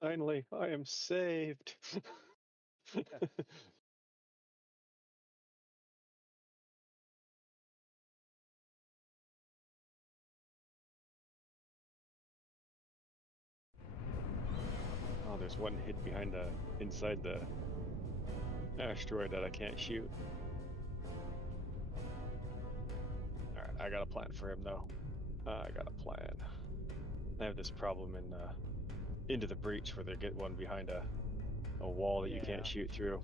Finally, I am saved. Oh, there's one hid behind inside the asteroid that I can't shoot. Alright, I got a plan for him though. I got a plan. I have this problem in Into the Breach where they get one behind a wall that you can't shoot through.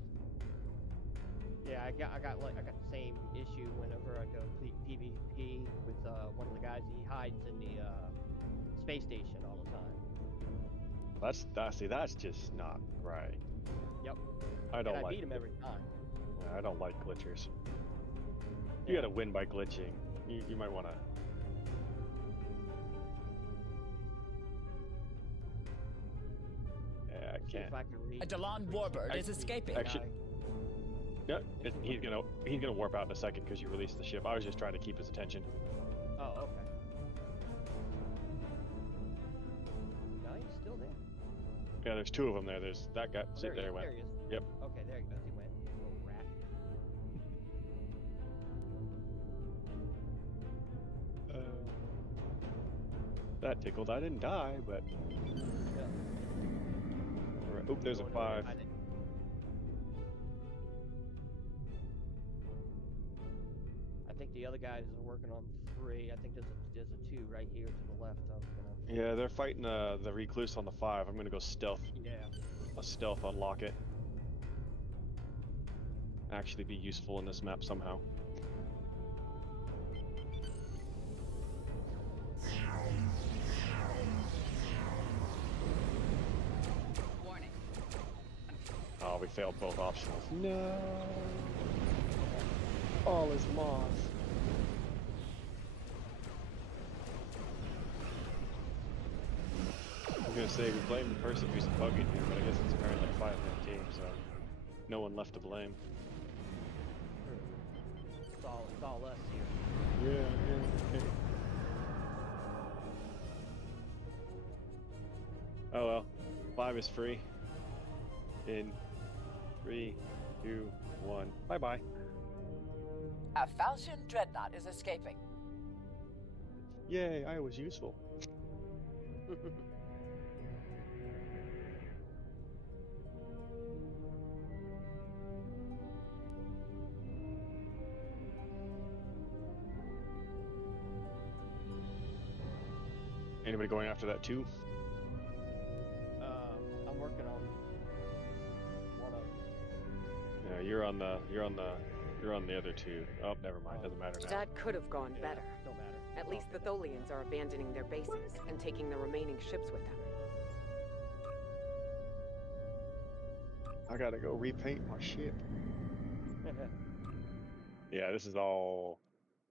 Yeah, I got the same issue whenever I go PvP with one of the guys. He hides in the space station all the time. That's just not right. Yep. I don't and I like beat him every time. I don't like glitchers. You Yeah. gotta win by glitching. You might wanna. Yeah, I See can't. if I can read. A Delon warbird is escaping. Actually, yeah, he's gonna warp out in a second because you released the ship. I was just trying to keep his attention. Oh, okay. No, he's still there. Yeah, there's two of them there. There's that guy. Oh, There he went. There he is. Yep. Okay, there he goes. He went. Little rat. That tickled. I didn't die, but. Yeah. Right. Oop, there's a 5. I think the other guys are working on 3. I think there's a 2 right here to the left. Yeah, they're fighting the recluse on the 5. I'm gonna go stealth. Yeah. A stealth unlock it. Actually be useful in this map somehow. Warning. Oh, we failed both optionals. No. All is lost. I was gonna say we blame the person who's bugging here, but I guess it's apparently a 5-man team, so no one left to blame. It's all us here. Yeah. Oh well, 5 is free. In 3, 2, 1. Bye bye. A Falchion dreadnought is escaping. Yay, I was useful. Anybody going after that too? I'm working on one of them. Yeah, you're on the other 2. Oh, never mind. Doesn't matter now. That could have gone better. Don't matter. At least the Tholians are abandoning their bases and taking the remaining ships with them. I gotta go repaint my ship. Yeah, this is all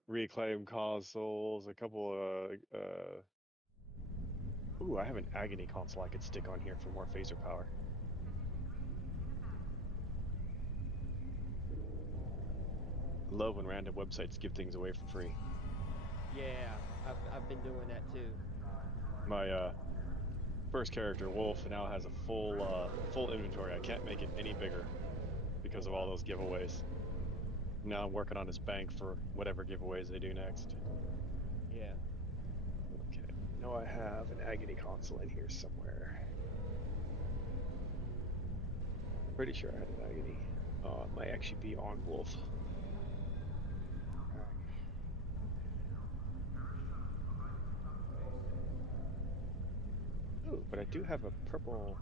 reclaimed consoles. A couple of ooh, I have an agony console I could stick on here for more phaser power. Love when random websites give things away for free. Yeah, I've been doing that too. My first character, Wolf, now has a full inventory. I can't make it any bigger because of all those giveaways. Now I'm working on his bank for whatever giveaways they do next. Yeah. Okay, I know I have an agony console in here somewhere. Pretty sure I had an agony. It might actually be on Wolf. Ooh, but I do have a purple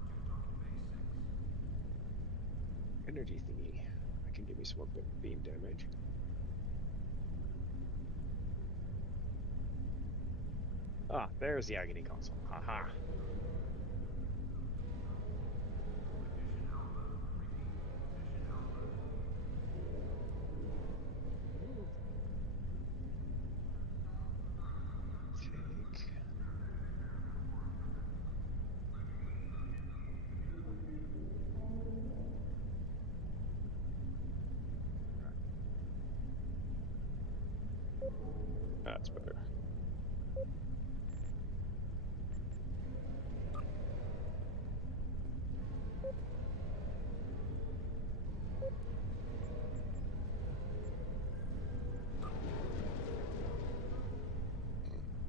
energy thingy. That can give me some more beam damage. Ah, there's the agony console. Haha. Take. That's better.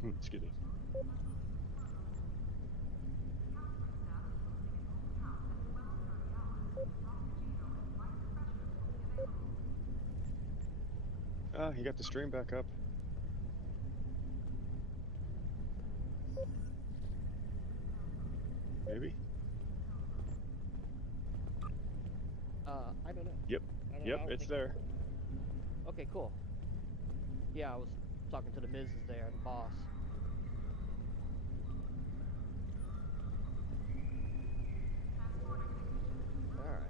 Excuse me. You got the stream back up. Maybe? I don't know. Yep. I don't Yep, know. it's there. Okay, cool. Yeah, I was talking to the Mrs. there, the boss. Alright.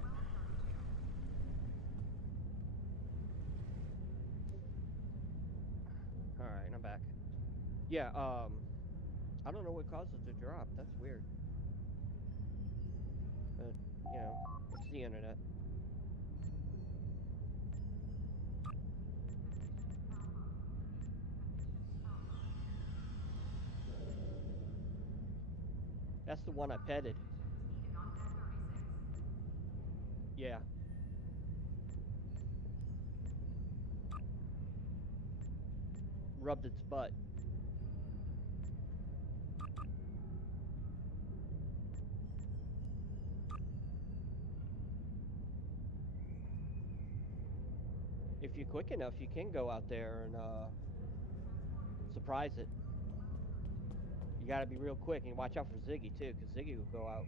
Alright, I'm back. Yeah, I don't know what caused it to drop. That's weird. But, you know, it's the internet. That's the one I petted. Yeah. Rubbed its butt. If you're quick enough, you can go out there and surprise it. You gotta be real quick and watch out for Ziggy too, because Ziggy will go out.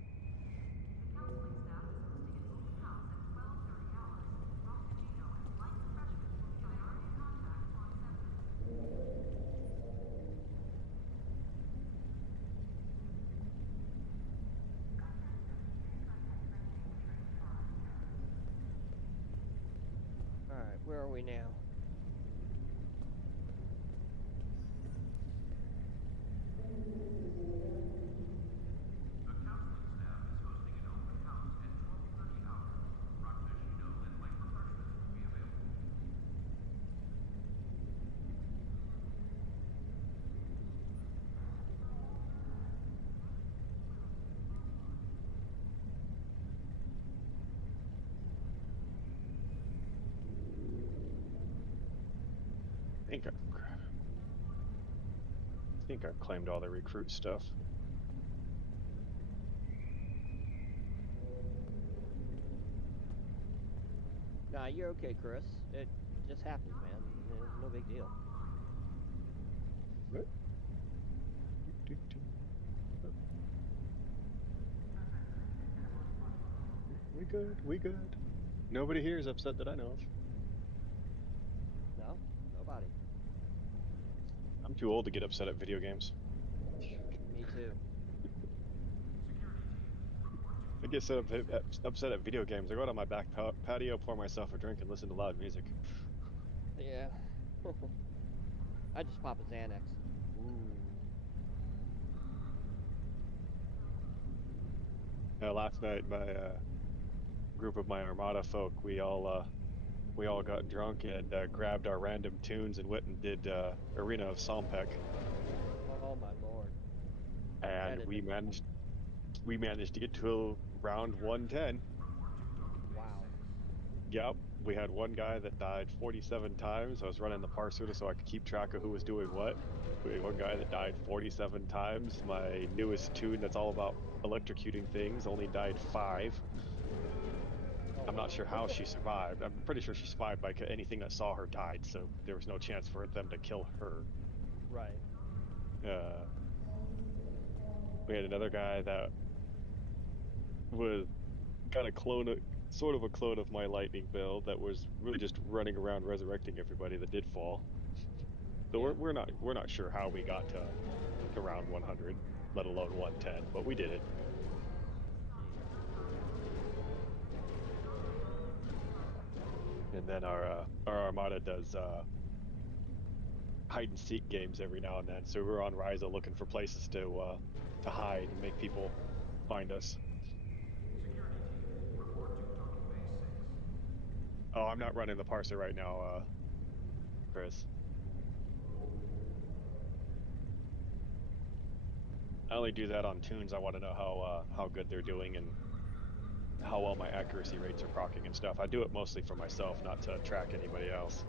Alright, where are we now? I think I've claimed all the recruit stuff. Nah, you're okay, Chris. It just happens, man. It's no big deal. What? We good, we good. Nobody here is upset that I know of. No? Nobody. I'm too old to get upset at video games. Me too. I get so upset at video games. I go out on my back patio, pour myself a drink, and listen to loud music. Yeah. I just pop a Xanax. Ooh. Last night, my group of my Armada folk, we all got drunk and grabbed our random tunes and went and did Arena of Sompek. Oh my lord. And we managed to get to round 110. Wow. Yep, we had one guy that died 47 times. I was running the parser so I could keep track of who was doing what. We had one guy that died 47 times. My newest tune that's all about electrocuting things only died 5. I'm not sure how she survived. I'm pretty sure she survived by anything that saw her died, so there was no chance for them to kill her. Right. We had another guy that got a clone, sort of a clone of my lightning build that was really just running around resurrecting everybody that did fall. So Yeah. we're not sure how we got to round 100, let alone 110, but we did it. And then our Armada does hide and seek games every now and then. So we're on Ryza looking for places to hide and make people find us. Oh, I'm not running the parser right now, Chris. I only do that on tunes. I want to know how good they're doing and how well my accuracy rates are proccing and stuff. I do it mostly for myself, not to track anybody else.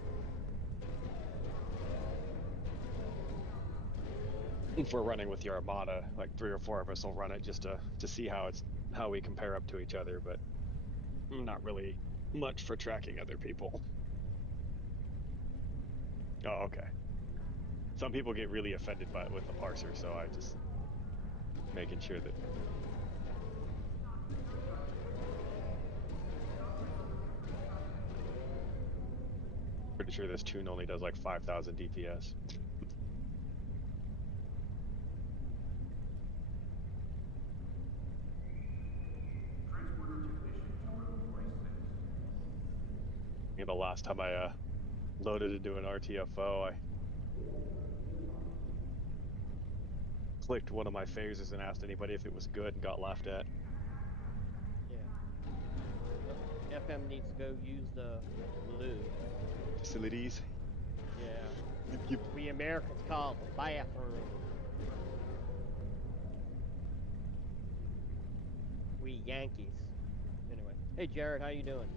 if we're running with your armada, like 3 or 4 of us will run it just to see how we compare up to each other, but not really much for tracking other people. Oh, okay. Some people get really offended with the parser, so I just making sure that. Pretty sure this tune only does like 5,000 DPS. Yeah, the last time I loaded into an RTFO, I clicked one of my phases and asked anybody if it was good and got laughed at. Yeah. FM needs to go use the loo. Facilities. Yeah. We Americans call it the bathroom. We Yankees. Anyway. Hey Jared, how you doing?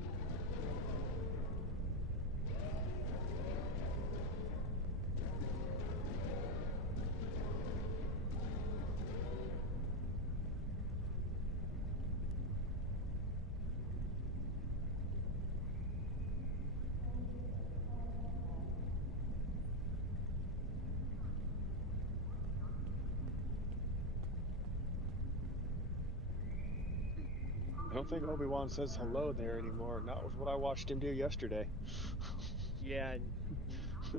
I don't think Obi-Wan says hello there anymore. Not with what I watched him do yesterday. Yeah,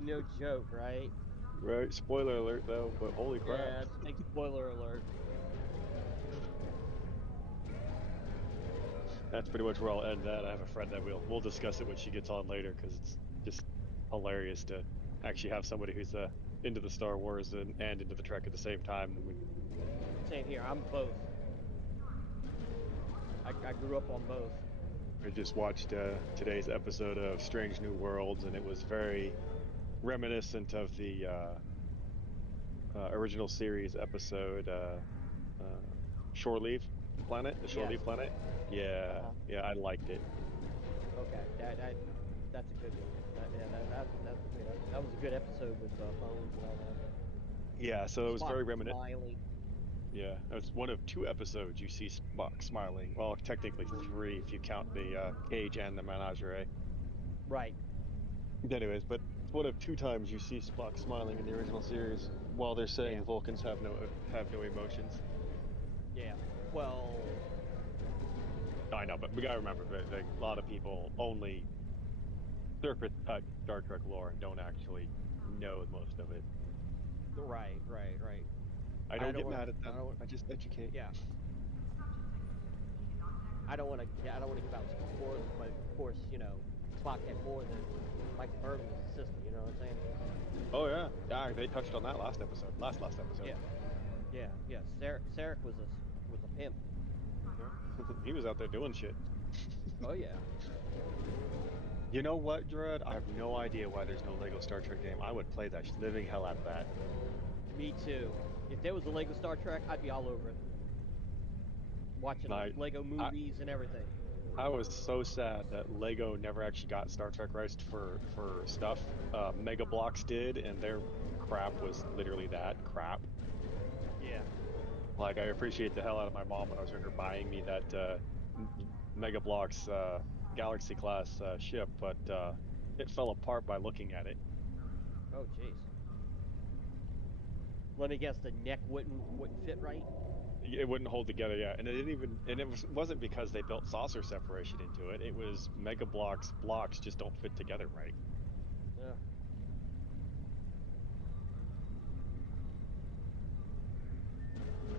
no joke, right? Right, spoiler alert though, but holy crap. Yeah, it's a big spoiler alert. That's pretty much where I'll end that. I have a friend that we'll discuss it when she gets on later, because it's just hilarious to actually have somebody who's into the Star Wars and into the Trek at the same time. Same here, I'm both. I grew up on both. I just watched today's episode of Strange New Worlds, and it was very reminiscent of the original series episode Shore Leave Planet, the Shore Leave Planet. Yeah, yeah, I liked it. Okay, that's a good one. That was a good episode with Bones and all that. Yeah, so it was very reminiscent. Smiling. Yeah, it's one of 2 episodes you see Spock smiling. Well, technically 3 if you count the cage and the menagerie. Right. Anyways, but it's one of 2 times you see Spock smiling in the original series, while they're saying Vulcans have no emotions. Yeah. Well. I know, but we gotta remember that a lot of people only surface touch Star Trek lore and don't actually know most of it. Right. I don't get mad at them. I just educate. Yeah. I don't want to give out spoilers, but of course, Spock had more than Michael Burnham was his sister. You know what I'm saying? Oh yeah, yeah. They touched on that last episode. Last episode. Yeah. Sarek was a pimp. He was out there doing shit. Oh yeah. You know what, Dread? I have no idea why there's no Lego Star Trek game. I would play that living hell out of that. Me too. If there was a Lego Star Trek, I'd be all over it. Watching Lego movies and everything. I was so sad that Lego never actually got Star Trek rights for stuff. Mega Bloks did, and their crap was literally that crap. Yeah. Like, I appreciate the hell out of my mom when I was younger buying me that Mega Bloks Galaxy class ship, but it fell apart by looking at it. Oh jeez. Let me guess, the neck wouldn't fit right. It wouldn't hold together, yeah, and it wasn't because they built saucer separation into it. It was Mega Bloks blocks just don't fit together right. Yeah.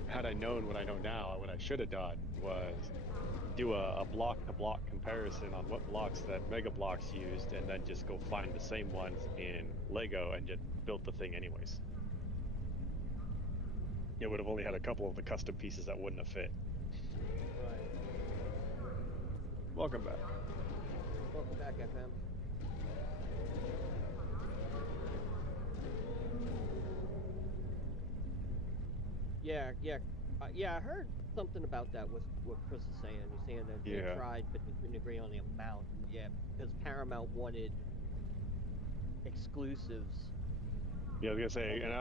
Had I known what I know now, what I should have done was do a block-to-block comparison on what blocks that Mega Bloks used, and then just go find the same ones in Lego and just built the thing anyways. It would have only had a couple of the custom pieces that wouldn't have fit. Right. Welcome back. Welcome back, FM. Yeah. I heard something about that. What Chris is saying. He's saying that they tried, but they couldn't agree on the amount. Yeah, because Paramount wanted exclusives. Yeah, I was gonna say, and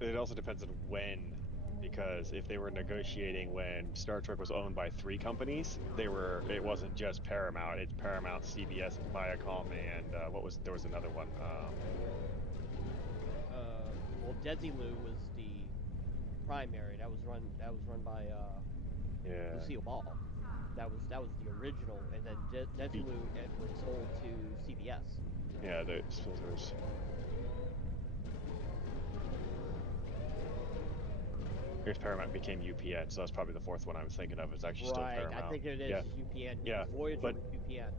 It also depends on when, because if they were negotiating when Star Trek was owned by 3 companies, it wasn't just Paramount. It's Paramount, CBS, and Viacom, and there was another one. Well, Desilu was the primary. That was run by Lucille Ball. That was the original, and then Desilu was sold to CBS. Yeah, so there's. Here's Paramount became UPN, so that's probably the 4th one I was thinking of. It's actually still Paramount. I think it is UPN. Yeah, Voyager but was UPN.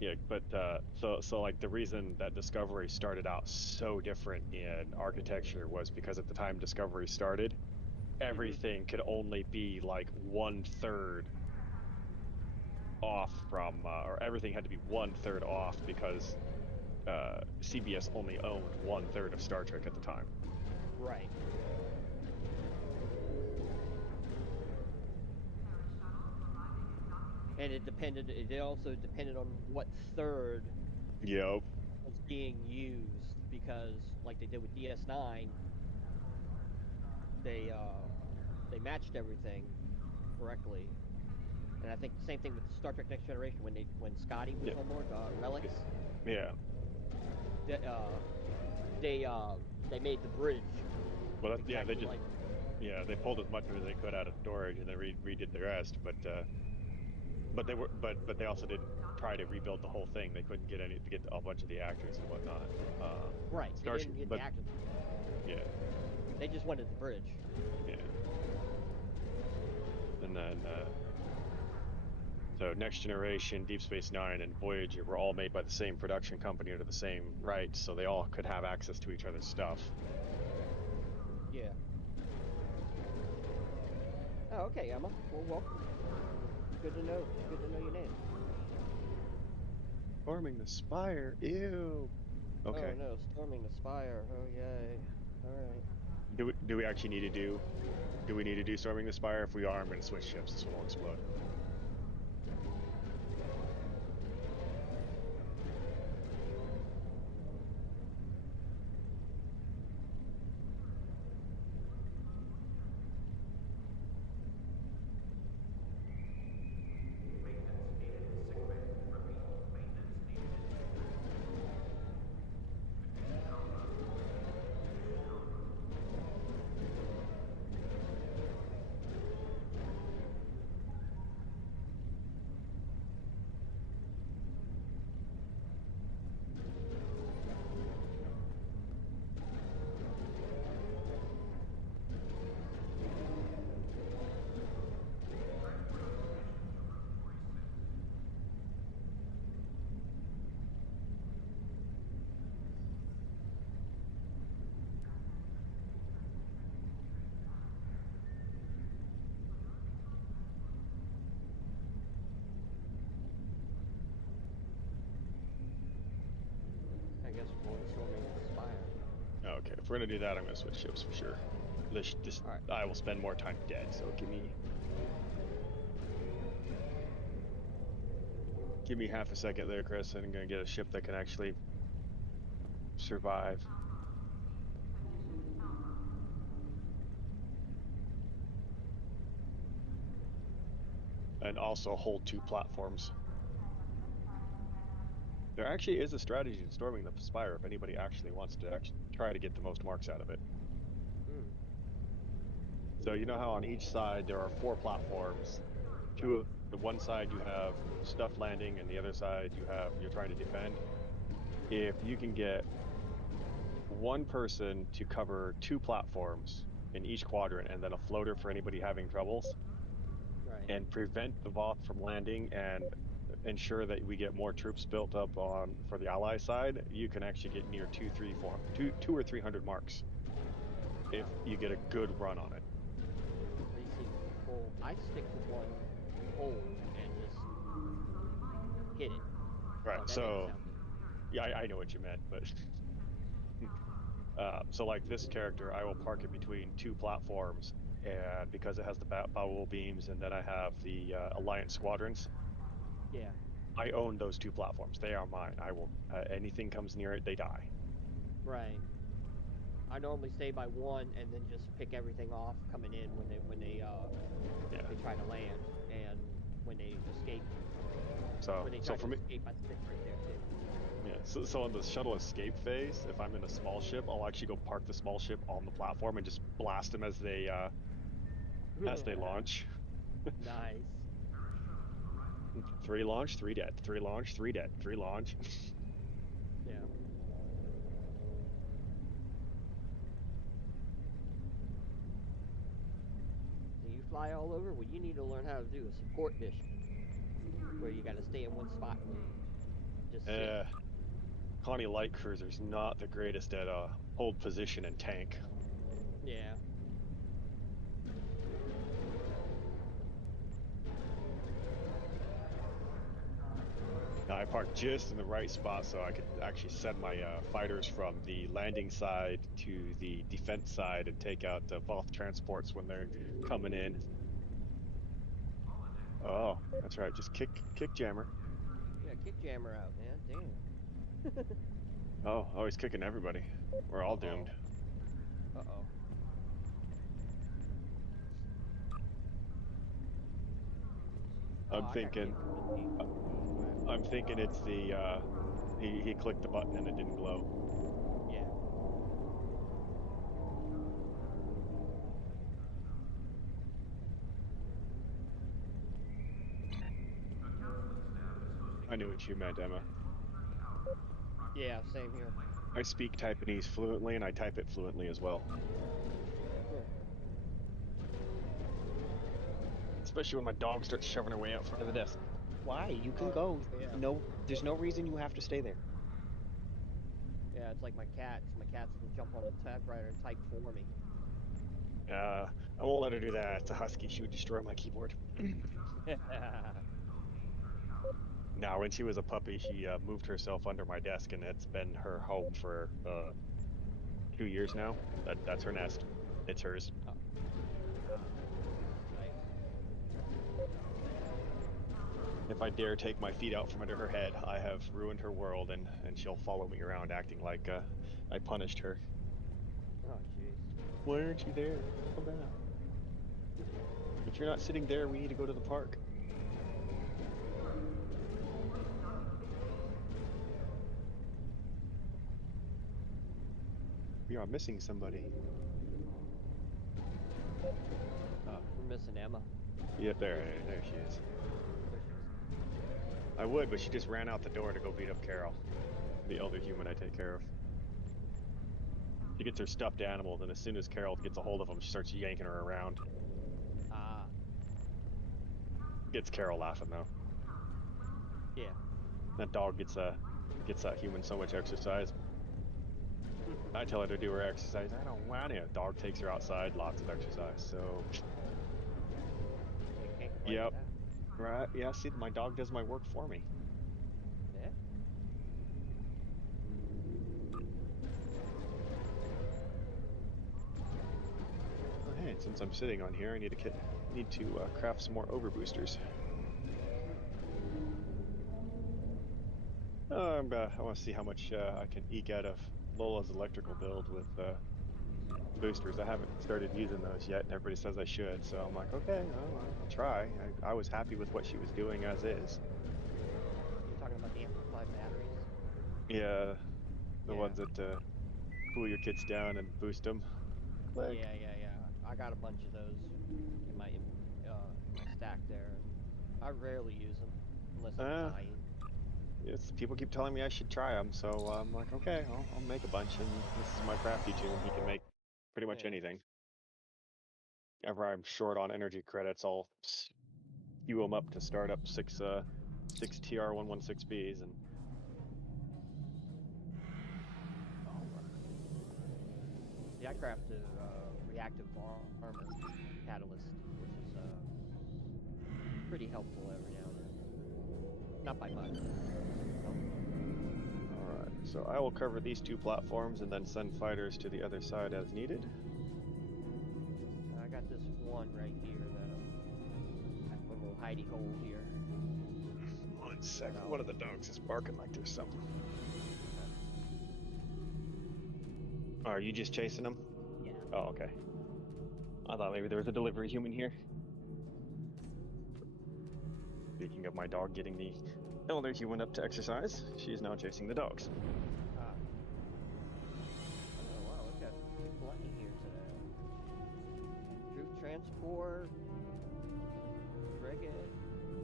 yeah, but so like the reason that Discovery started out so different in architecture was because at the time Discovery started, everything could only be like 1/3 off from, or everything had to be 1/3 off because CBS only owned 1/3 of Star Trek at the time. Right. And it also depended on what third Yep. was being used, because like they did with DS9, they matched everything correctly. And I think the same thing with Star Trek Next Generation when Scotty was on board Relics. Yeah. They made the bridge. Well, exactly they pulled as much of it as they could out of storage and then redid the rest, but they also didn't try to rebuild the whole thing. They couldn't get a bunch of the actors and whatnot. Right. They didn't get the actors. Yeah. They just wanted the bridge. Yeah. And then so Next Generation, Deep Space Nine, and Voyager were all made by the same production company under the same rights, so they all could have access to each other's stuff. Yeah. Oh, okay, Emma. Well, welcome. Good to know your name. Storming the Spire. Ew. Okay. Oh no, storming the Spire. Oh yay. All right. Do we actually need to do? Do we need to do Storming the Spire? If we are, I'm going to switch ships. This one will explode. I guess we're going storming the Spire. Okay, if we're going to do that, I'm going to switch ships for sure. Right. I will spend more time dead, so give me half a second there, Chris, and I'm going to get a ship that can actually survive. And also hold 2 platforms. There actually is a strategy to storming the Spire if anybody actually wants to try to get the most marks out of it. So you know how on each side there are 4 platforms. The one side you have stuff landing, and the other side you're trying to defend. If you can get one person to cover 2 platforms in each quadrant, and then a floater for anybody having troubles, Right. and prevent the Voth from landing and ensure that we get more troops built up for the ally side, you can actually get near 200 or 300 marks if you get a good run on it. Well, I stick with one hold and just hit it. Right. Oh, So yeah, I know what you meant, but so like this character, I will park it between 2 platforms, and because it has the bowel beams, and then I have the Alliance squadrons. Yeah. I own those 2 platforms. They are mine. I will. Anything comes near it, they die. Right. I normally stay by one and then just pick everything off coming in when they try to land and when they escape. So for me, escape, I stick right there too. Yeah. So on the shuttle escape phase, if I'm in a small ship, I'll actually go park the small ship on the platform and just blast them as they launch. Nice. 3 launch, 3 dead. 3 launch, 3 dead. 3 launch. Yeah. Do you fly all over? Well, you need to learn how to do a support mission where you got to stay in one spot and just sit. Connie Light Cruiser's not the greatest at hold position and tank. Yeah. Now, I parked just in the right spot so I could actually send my fighters from the landing side to the defense side and take out both transports when they're coming in. Oh, that's right. Just kick Jammer. Yeah, kick Jammer out, man. Damn. Oh, he's kicking everybody. We're all doomed. Uh-oh. I'm thinking it's the he clicked the button and it didn't glow. Yeah. I knew what you meant, Emma. Yeah, same here. I speak Taiwanese fluently and I type it fluently as well. Cool. Especially when my dog starts shoving her way out front of the desk. Why? You can go. Yeah. No, there's no reason you have to stay there. Yeah, it's like my cats. My cats will jump on the typewriter and type for me. I won't let her do that. It's a husky. She would destroy my keyboard. Now, when she was a puppy, she moved herself under my desk, and it's been her home for 2 years now. That's her nest. It's hers. Oh. Nice. If I dare take my feet out from under her head, I have ruined her world, and she'll follow me around acting like I punished her. Oh, jeez. Why aren't you there? Come back. If you're not sitting there, we need to go to the park. We are missing somebody. We're missing Emma. Yep, there she is. I would, but she just ran out the door to go beat up Carol, the elder human I take care of. She gets her stuffed animals, and as soon as Carol gets a hold of them, she starts yanking her around. Ah. Gets Carol laughing though. Yeah. That dog gets that human so much exercise. I tell her to do her exercise. I don't want to. Dog takes her outside, lots of exercise. So. Yep. Right. Yeah. See, my dog does my work for me. Yeah. Oh, hey, since I'm sitting on here, I need to craft some more overboosters. I want to see how much I can eke out of Lola's electrical build with boosters. I haven't started using those yet, and everybody says I should, so I'm like, okay, I'll try. I was happy with what she was doing as is. You're talking about the amplified batteries? Yeah, the ones that cool your kits down and boost them. Click. Yeah. I got a bunch of those in my stack there. I rarely use them unless I'm dying. Yes, people keep telling me I should try them, so I'm like, okay, I'll make a bunch, and this is my crafty tune. He can make pretty much anything. Ever I'm short on energy credits, I'll skew them up to start up six TR116Bs, and Yeah, I crafted reactive armor catalyst, which is pretty helpful every now and then. Not by much. Alright, so I will cover these 2 platforms and then send fighters to the other side as needed. I got this one right here that I have a little hidey hole here. 1 second, one of the dogs is barking like there's something. Are you just chasing them? Yeah. Oh, okay. I thought maybe there was a delivery human here. Speaking of my dog getting the elder human up to exercise, she is now chasing the dogs. Oh wow, we got plenty here today. Troop transport, frigate.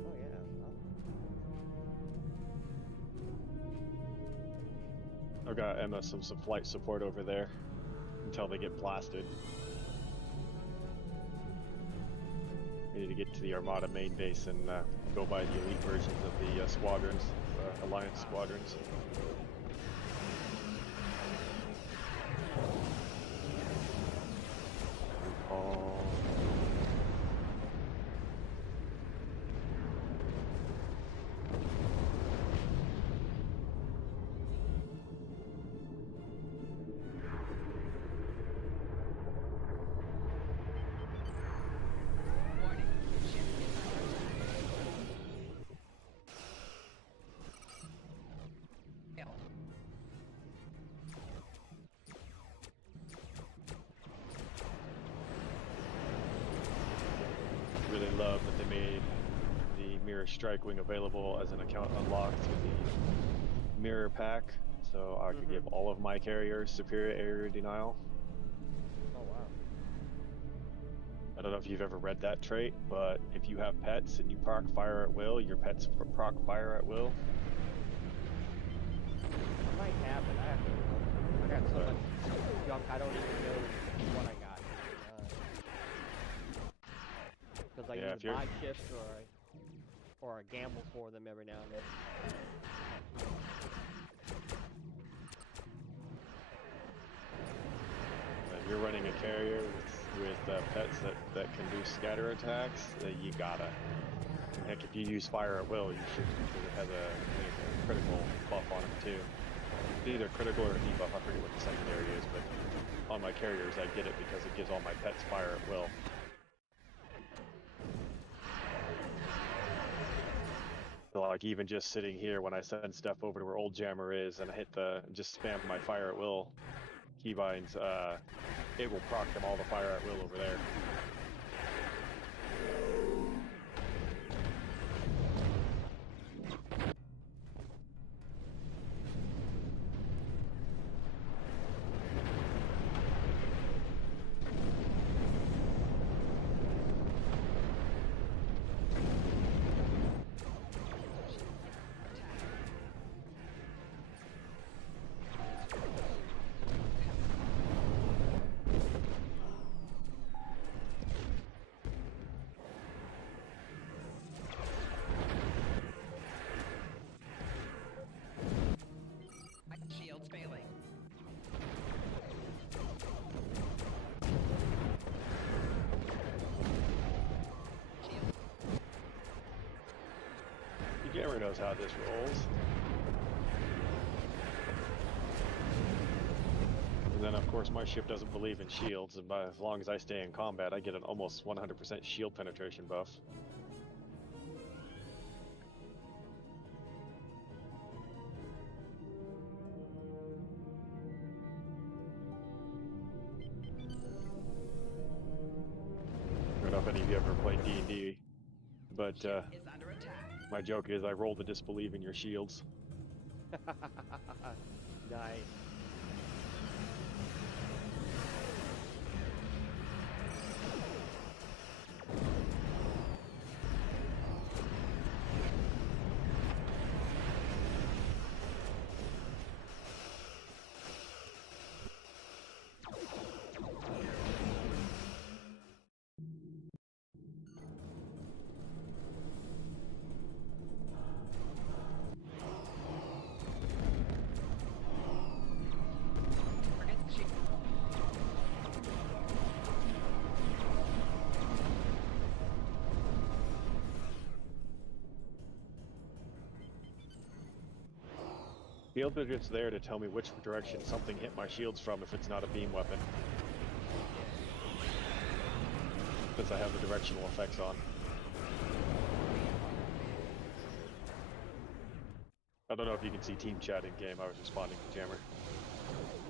Oh yeah. I've got Emma some flight support over there until they get blasted. We need to get to the Armada main base and go by the elite versions of the squadrons, Alliance squadrons. Really love that they made the Mirror Strike Wing available as an account unlocked through the Mirror Pack, so I could give all of my carriers superior area denial. Oh wow. I don't know if you've ever read that trait, but if you have pets and you proc fire at will, your pets proc fire at will. I might have it. I got so much junk I don't even know what I got. Because I either buy ships or I gamble for them every now and then. If you're running a carrier with pets that can do scatter attacks, you gotta. Heck, if you use fire at will, you should, because it has a critical buff on it too. It's either critical or a debuff, I forget what the secondary is, but on my carriers I get it because it gives all my pets fire at will. So like even just sitting here when I send stuff over to where Old Jammer is and I hit just spam my fire at will keybinds, it will proc them all the fire at will over there. Jammer knows how this rolls. And then of course my ship doesn't believe in shields, and as long as I stay in combat I get an almost 100% shield penetration buff. I don't know if any of you ever played D&D, but my joke is I roll to disbelieve in your shields. Nice. Field Vigil's there to tell me which direction something hit my shields from if it's not a beam weapon. Since I have the directional effects on. I don't know if you can see team chat in game, I was responding to Jammer.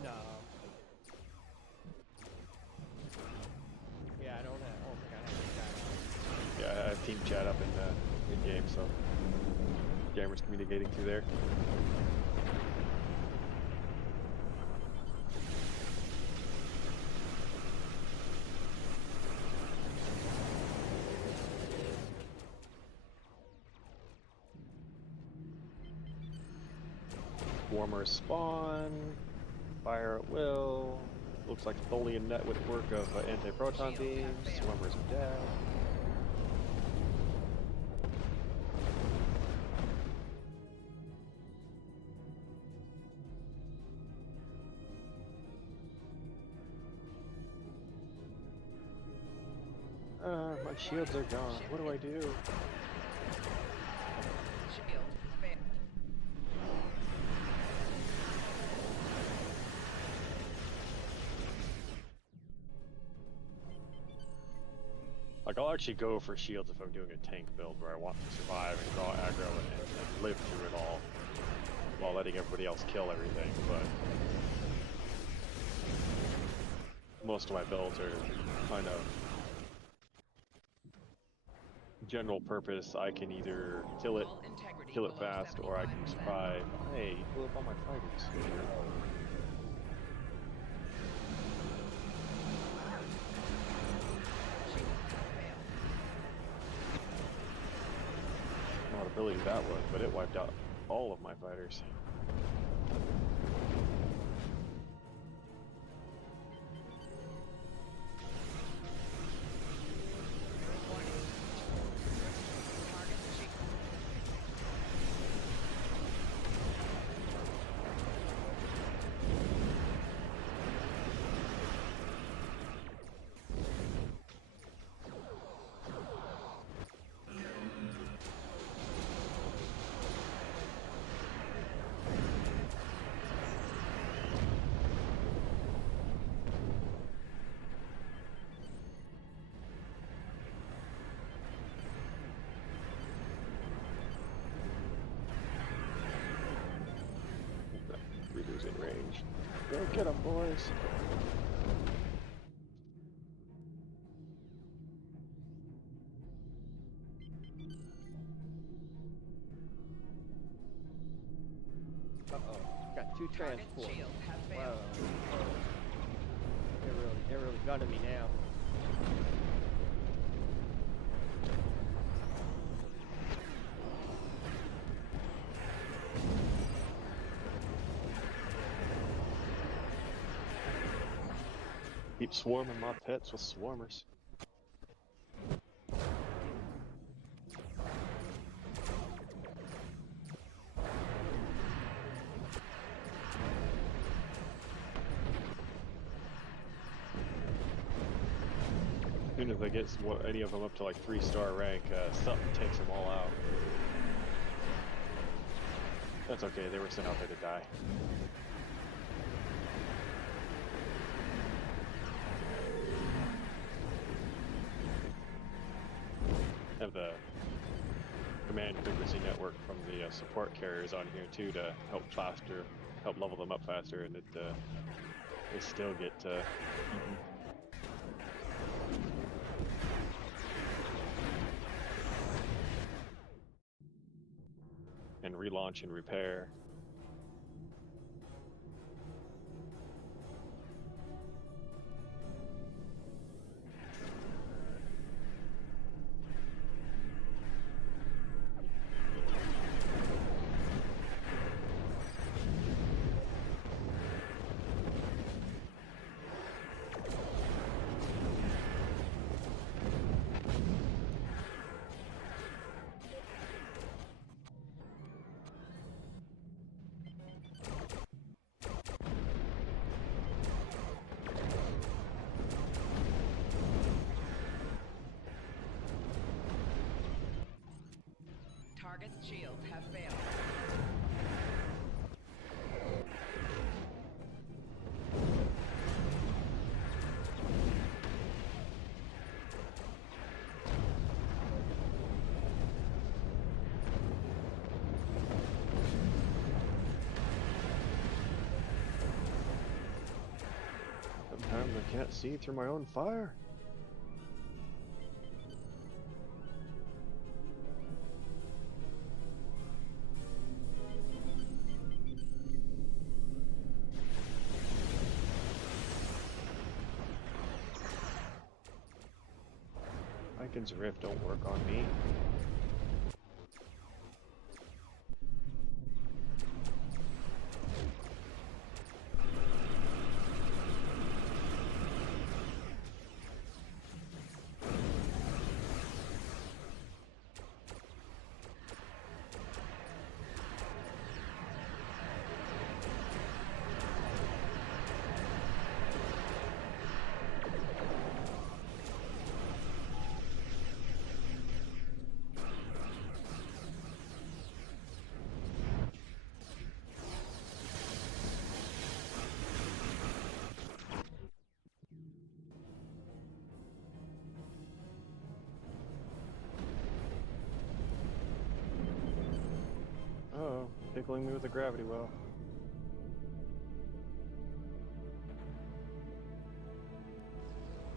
No. team chat up in game, so gamers communicating through there. Swarmers spawn, fire at will. Looks like a Tholian network of anti-proton beams. Swarmers are dead. My shields are gone. What do I do? Like, I'll actually go for shields if I'm doing a tank build where I want to survive and draw aggro and live through it all while letting everybody else kill everything, but most of my builds are kind of general purpose. I can either kill it fast, or I can survive. Hey, you blew up all my fighters. What ability that was, but it wiped out all of my fighters. Reader's in range. Go get them, boys. Got 2 transports. Wow. They're really gunning me now. Keep swarming my pets with swarmers. As soon as I get any of them up to like 3-star rank, something takes them all out. That's okay, they were sent out there to die. Have the command frequency network from the support carriers on here too to help level them up faster, and they still get and relaunch and repair. Target's shields have failed. Sometimes I can't see through my own fire. Kraken's Rift don't work on me. Oh, tickling me with a gravity well.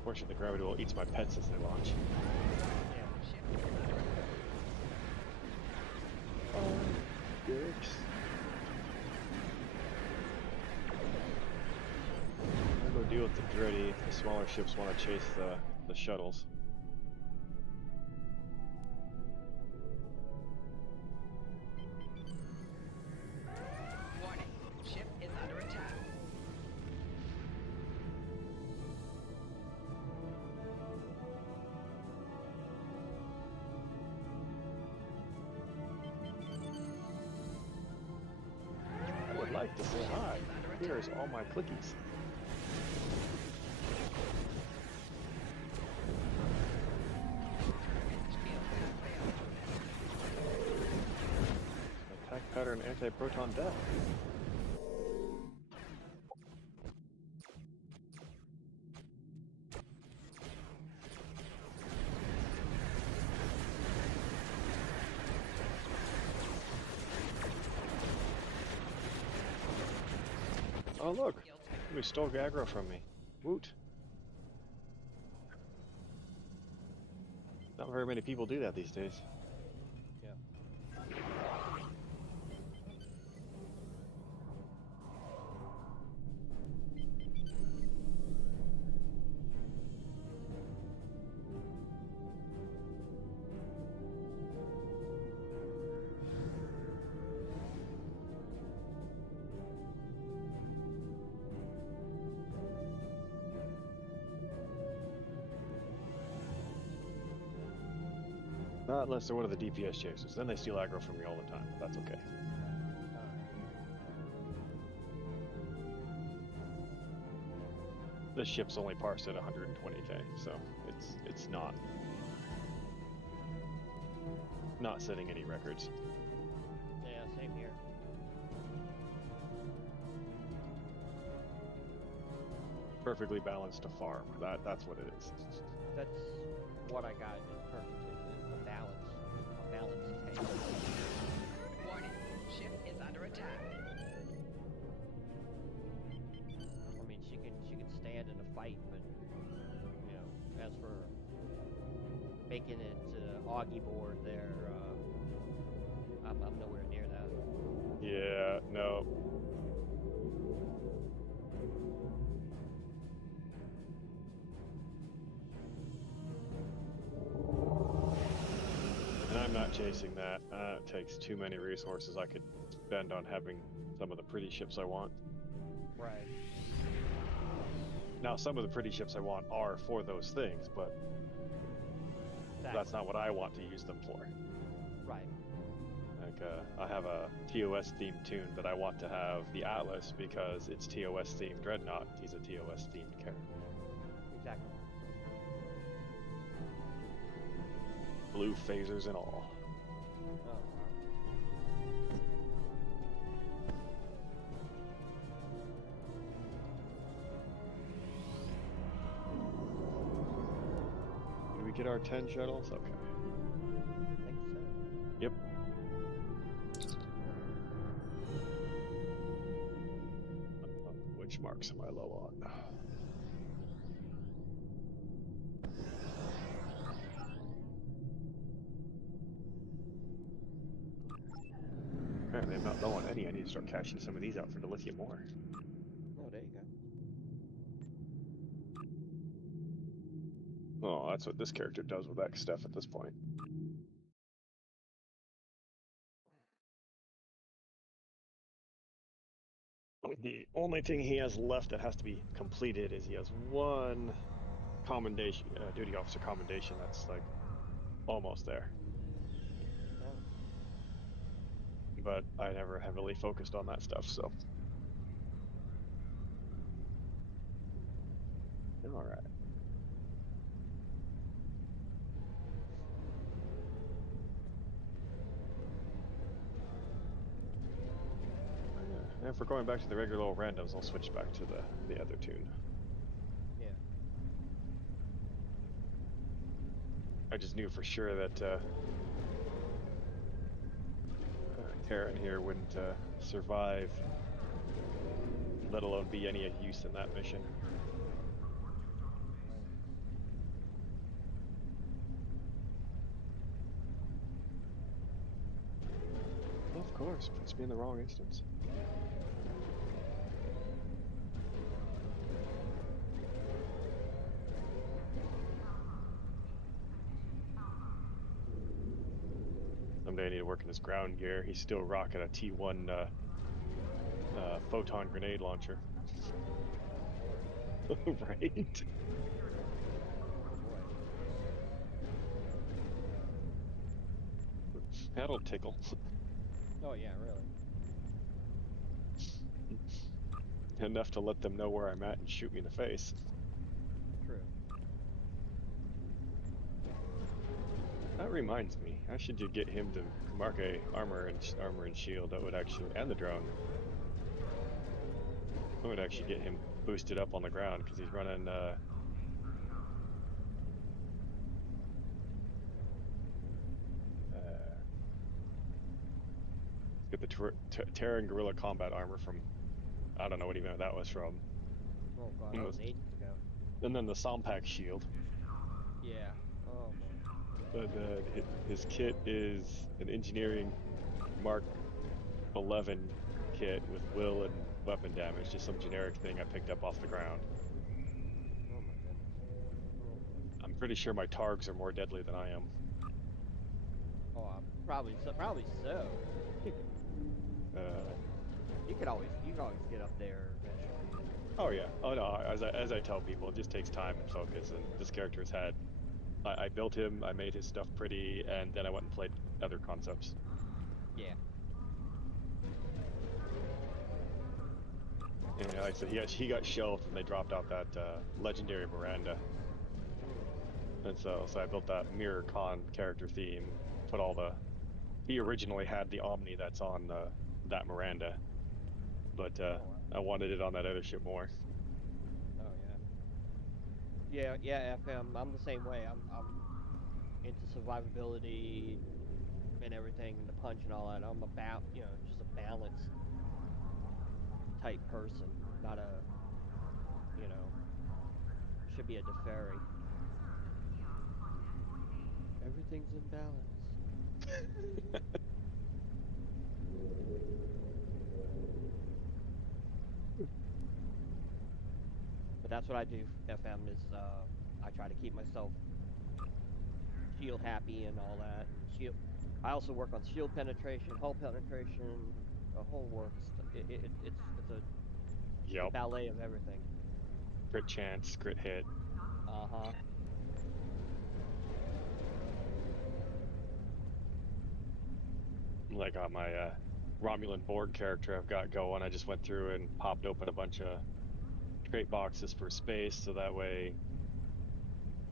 Fortunately, the gravity well eats my pets as they launch. Oh, dicks. I'm gonna go deal with the Dreddy. The smaller ships want to chase the shuttles. Warning. Ship is under attack. I would like to say hi. Here's all my clickies. Attack pattern anti-proton death. Oh look, we stole aggro from me. Woot. Not very many people do that these days. Yeah. Not unless they're one of the DPS chasers. Then they steal aggro from me all the time. But that's okay. This ship's only parsed at 120k, so it's not setting any records. Yeah, same here. Perfectly balanced to farm. That's what it is. That's what I got is perfect. A balanced tank. Warning. Ship is under attack. I mean, she can stand in a fight, but you know, as for making it Augie board there, I'm nowhere near that. Yeah, no. And I'm not chasing that. It takes too many resources I could spend on having some of the pretty ships I want. Right. Now, some of the pretty ships I want are for those things, but that's not what I want to use them for. Right. Like, I have a TOS themed tune that I want to have the Atlas because it's TOS themed Dreadnought. He's a TOS themed character. Exactly. Blue phasers and all. Oh, wow. Did we get our 10 shuttles? Okay. I think so. Yep. Which marks am I low on? Apparently I'm not low on any. I need to start cashing some of these out for the lithium ore. Oh, there you go. Oh, that's what this character does with that stuff at this point. The only thing he has left that has to be completed is he has one commendation, duty officer commendation. That's like almost there. Oh. But I never heavily focused on that stuff, so. All right. And if we're going back to the regular old randoms, I'll switch back to the other tune. Yeah. I just knew for sure that Karen here wouldn't survive, let alone be any use in that mission. Of course, puts me in the wrong instance. Someday I need to work in his ground gear. He's still rocking a T1 photon grenade launcher. Right? That'll tickle. Oh yeah, really. Enough to let them know where I'm at and shoot me in the face. True. That reminds me, I should get him to mark a armor and shield. That would actually, and the drone. That would actually get him boosted up on the ground because he's running. Get the Terran Guerrilla Combat Armor from. I don't know what even that was from. Oh god, that was ages ago. And then the Sompak shield. Yeah. Oh boy. But his kit is an engineering Mark 11 kit with will and weapon damage, just some generic thing I picked up off the ground. Oh my goodness. I'm pretty sure my Targs are more deadly than I am. Oh, probably so. You could always get up there eventually. Oh yeah. Oh no. As I tell people, it just takes time and focus. And this character's had. I built him. I made his stuff pretty, and then I went and played other concepts. Yeah. And like I said, he got shelved, and they dropped out that legendary Miranda. And so I built that Mirror Con character theme. Put all the. He originally had the Omni that's on that Miranda, but I wanted it on that other ship more. Oh yeah. Yeah, FM. I'm the same way. I'm into survivability and everything, and the punch and all that. I'm about, just a balanced type person, not a, should be a Deferi. Everything's in balance. But that's what I do, FM, is I try to keep myself shield happy and all that. And shield. I also work on shield penetration, hull penetration, a whole works. It's a ballet of everything. Crit chance, crit hit. Uh-huh. Like on my Romulan Borg character I've got going, I just went through and popped open a bunch of trait boxes for space, so that way,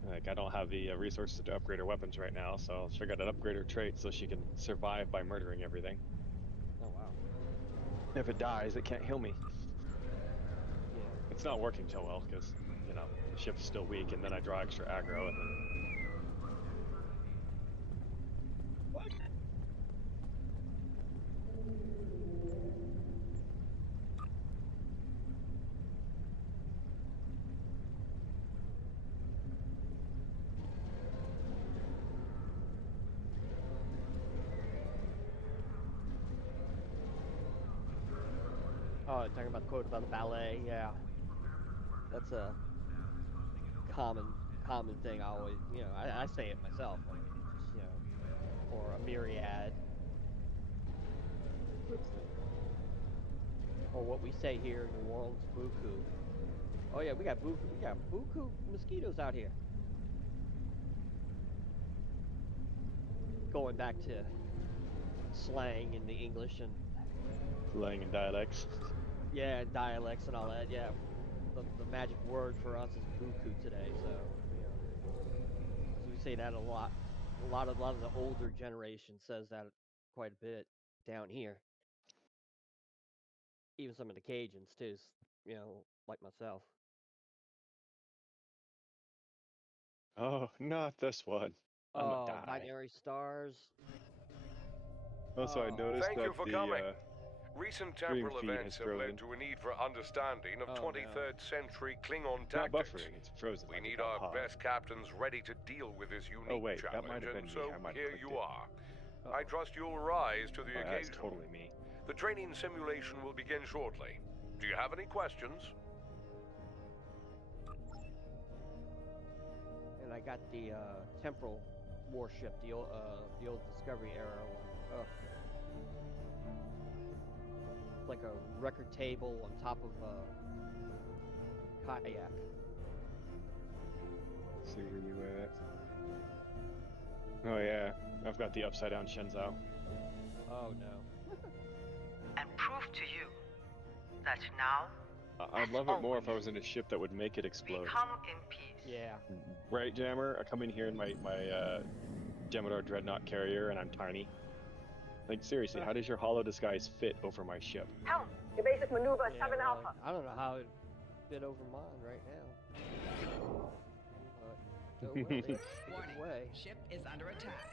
like, I don't have the resources to upgrade her weapons right now, so I figured I'd upgrade her trait so she can survive by murdering everything. Oh wow. If it dies, it can't heal me. Yeah. It's not working so well because, the ship's still weak, and then I draw extra aggro, and then. What? Oh, talking about the quote about the ballet, yeah. That's a common common thing. I always, I say it myself, like, or a myriad, or what we say here in New Orleans, buku. Oh yeah, we got buku mosquitoes out here. Going back to slang in the English and slang and dialects. Yeah, dialects and all that. Yeah, the magic word for us is buku today. So we say that a lot. A lot of the older generation says that quite a bit down here. Even some of the Cajuns too. Like myself. Oh, not this one. I'm gonna die. Binary stars. Also, I noticed Thank that you for coming. Recent stream temporal feed events has have frozen. led to a need for understanding of 23rd century Klingon It's not tactics. buffering, it's frozen. We like need it got our hot. best captains ready to deal with this unique challenge, and so here you are. I trust you'll rise to the occasion. That's totally me. The training simulation will begin shortly. Do you have any questions? And I got the temporal warship, the old Discovery era one. Oh. Like a record table on top of a kayak. Let's see where you at. Oh yeah, I've got the upside down Shenzhou. Oh no. And prove to you that now I'd love it more if I was in a ship that would make it explode. Become in peace. Yeah. Right, Jammer? I come in here in my Gemidor Dreadnought carrier and I'm tiny. Like, seriously, how does your hollow disguise fit over my ship? Helm, your basic maneuver is 7 Alpha. I don't know how it fit over mine right now. Warning, way. ship is under attack.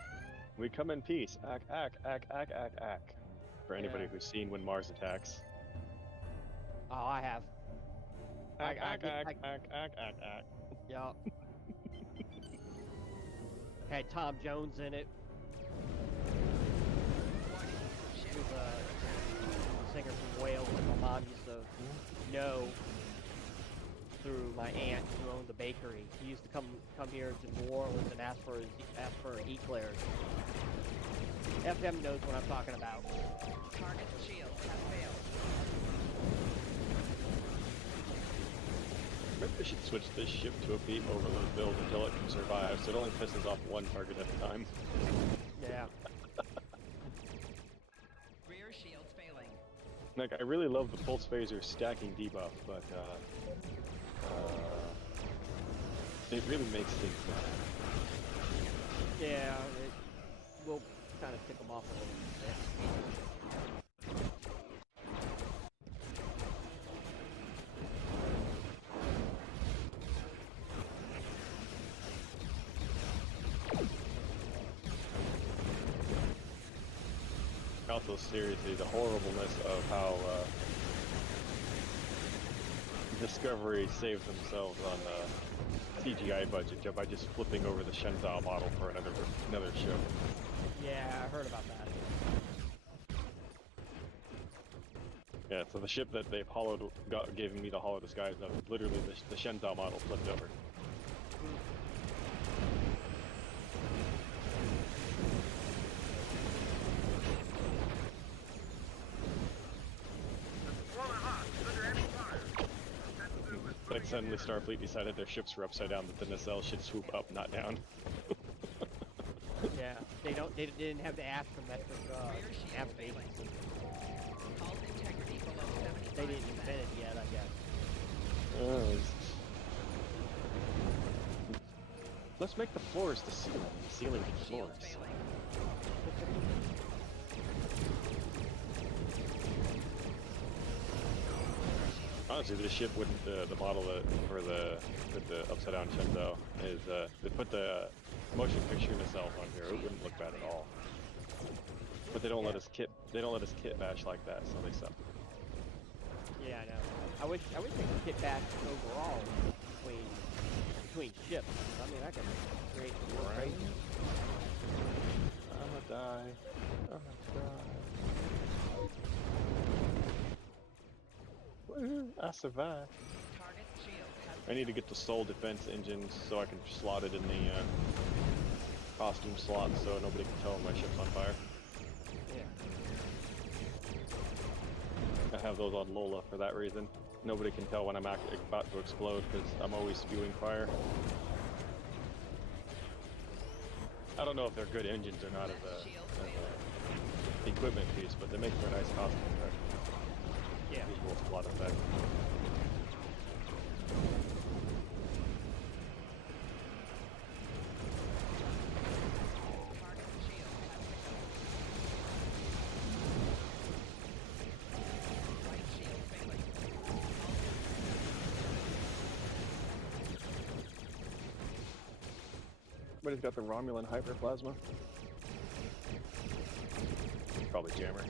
We come in peace. Ack. For anybody who's seen when Mars attacks. Oh, I have. Ack. Yup. Had Tom Jones in it. He was a singer from Wales that my mom used to know through my aunt who owned the bakery. He used to come here to New Orleans and ask for eclairs. FM knows what I'm talking about. Target's shield has failed. Maybe I should switch this ship to a beam overload build until it can survive, so it only pisses off one target at a time. Yeah. Rear shields failing. Like, I really love the pulse phaser stacking debuff, but it really makes things bad. Yeah, it will kind of tick them off a little bit. Also, seriously, the horribleness of how Discovery saved themselves on CGI budget by just flipping over the Shenzhou model for another ship. Yeah, I heard about that. Yeah, so the ship that they've gave me the hollow disguise of, literally the Shenzhou model flipped over. Like suddenly Starfleet decided their ships were upside down, that the nacelle should swoop up, not down. Yeah, they didn't have the astrometric navigation. Hull integrity below 75%. They didn't invent it yet, I guess. Let's make the floors the ceiling, the ceiling the floors. Shields failing. Honestly, this ship wouldn't, the model for the upside down Shenzhou is, they put the motion picture nacelle on here, it wouldn't look bad at all. But they don't let us kit bash like that, so they suck. Yeah, I know. I wish they could get back overall between ships. I mean, I can create more crazy. I'ma die. Woohoo, I survived. Target's shield has I need to get the soul defense engines so I can slot it in the costume slot so nobody can tell when my ship's on fire. Yeah. I have those on Lola for that reason. Nobody can tell when I'm about to explode because I'm always spewing fire. I don't know if they're good engines or not as a equipment piece, but they make for a nice costume effect. Yeah. Visual slot effect. Everybody's got the Romulan hyperplasma. Probably Jammer.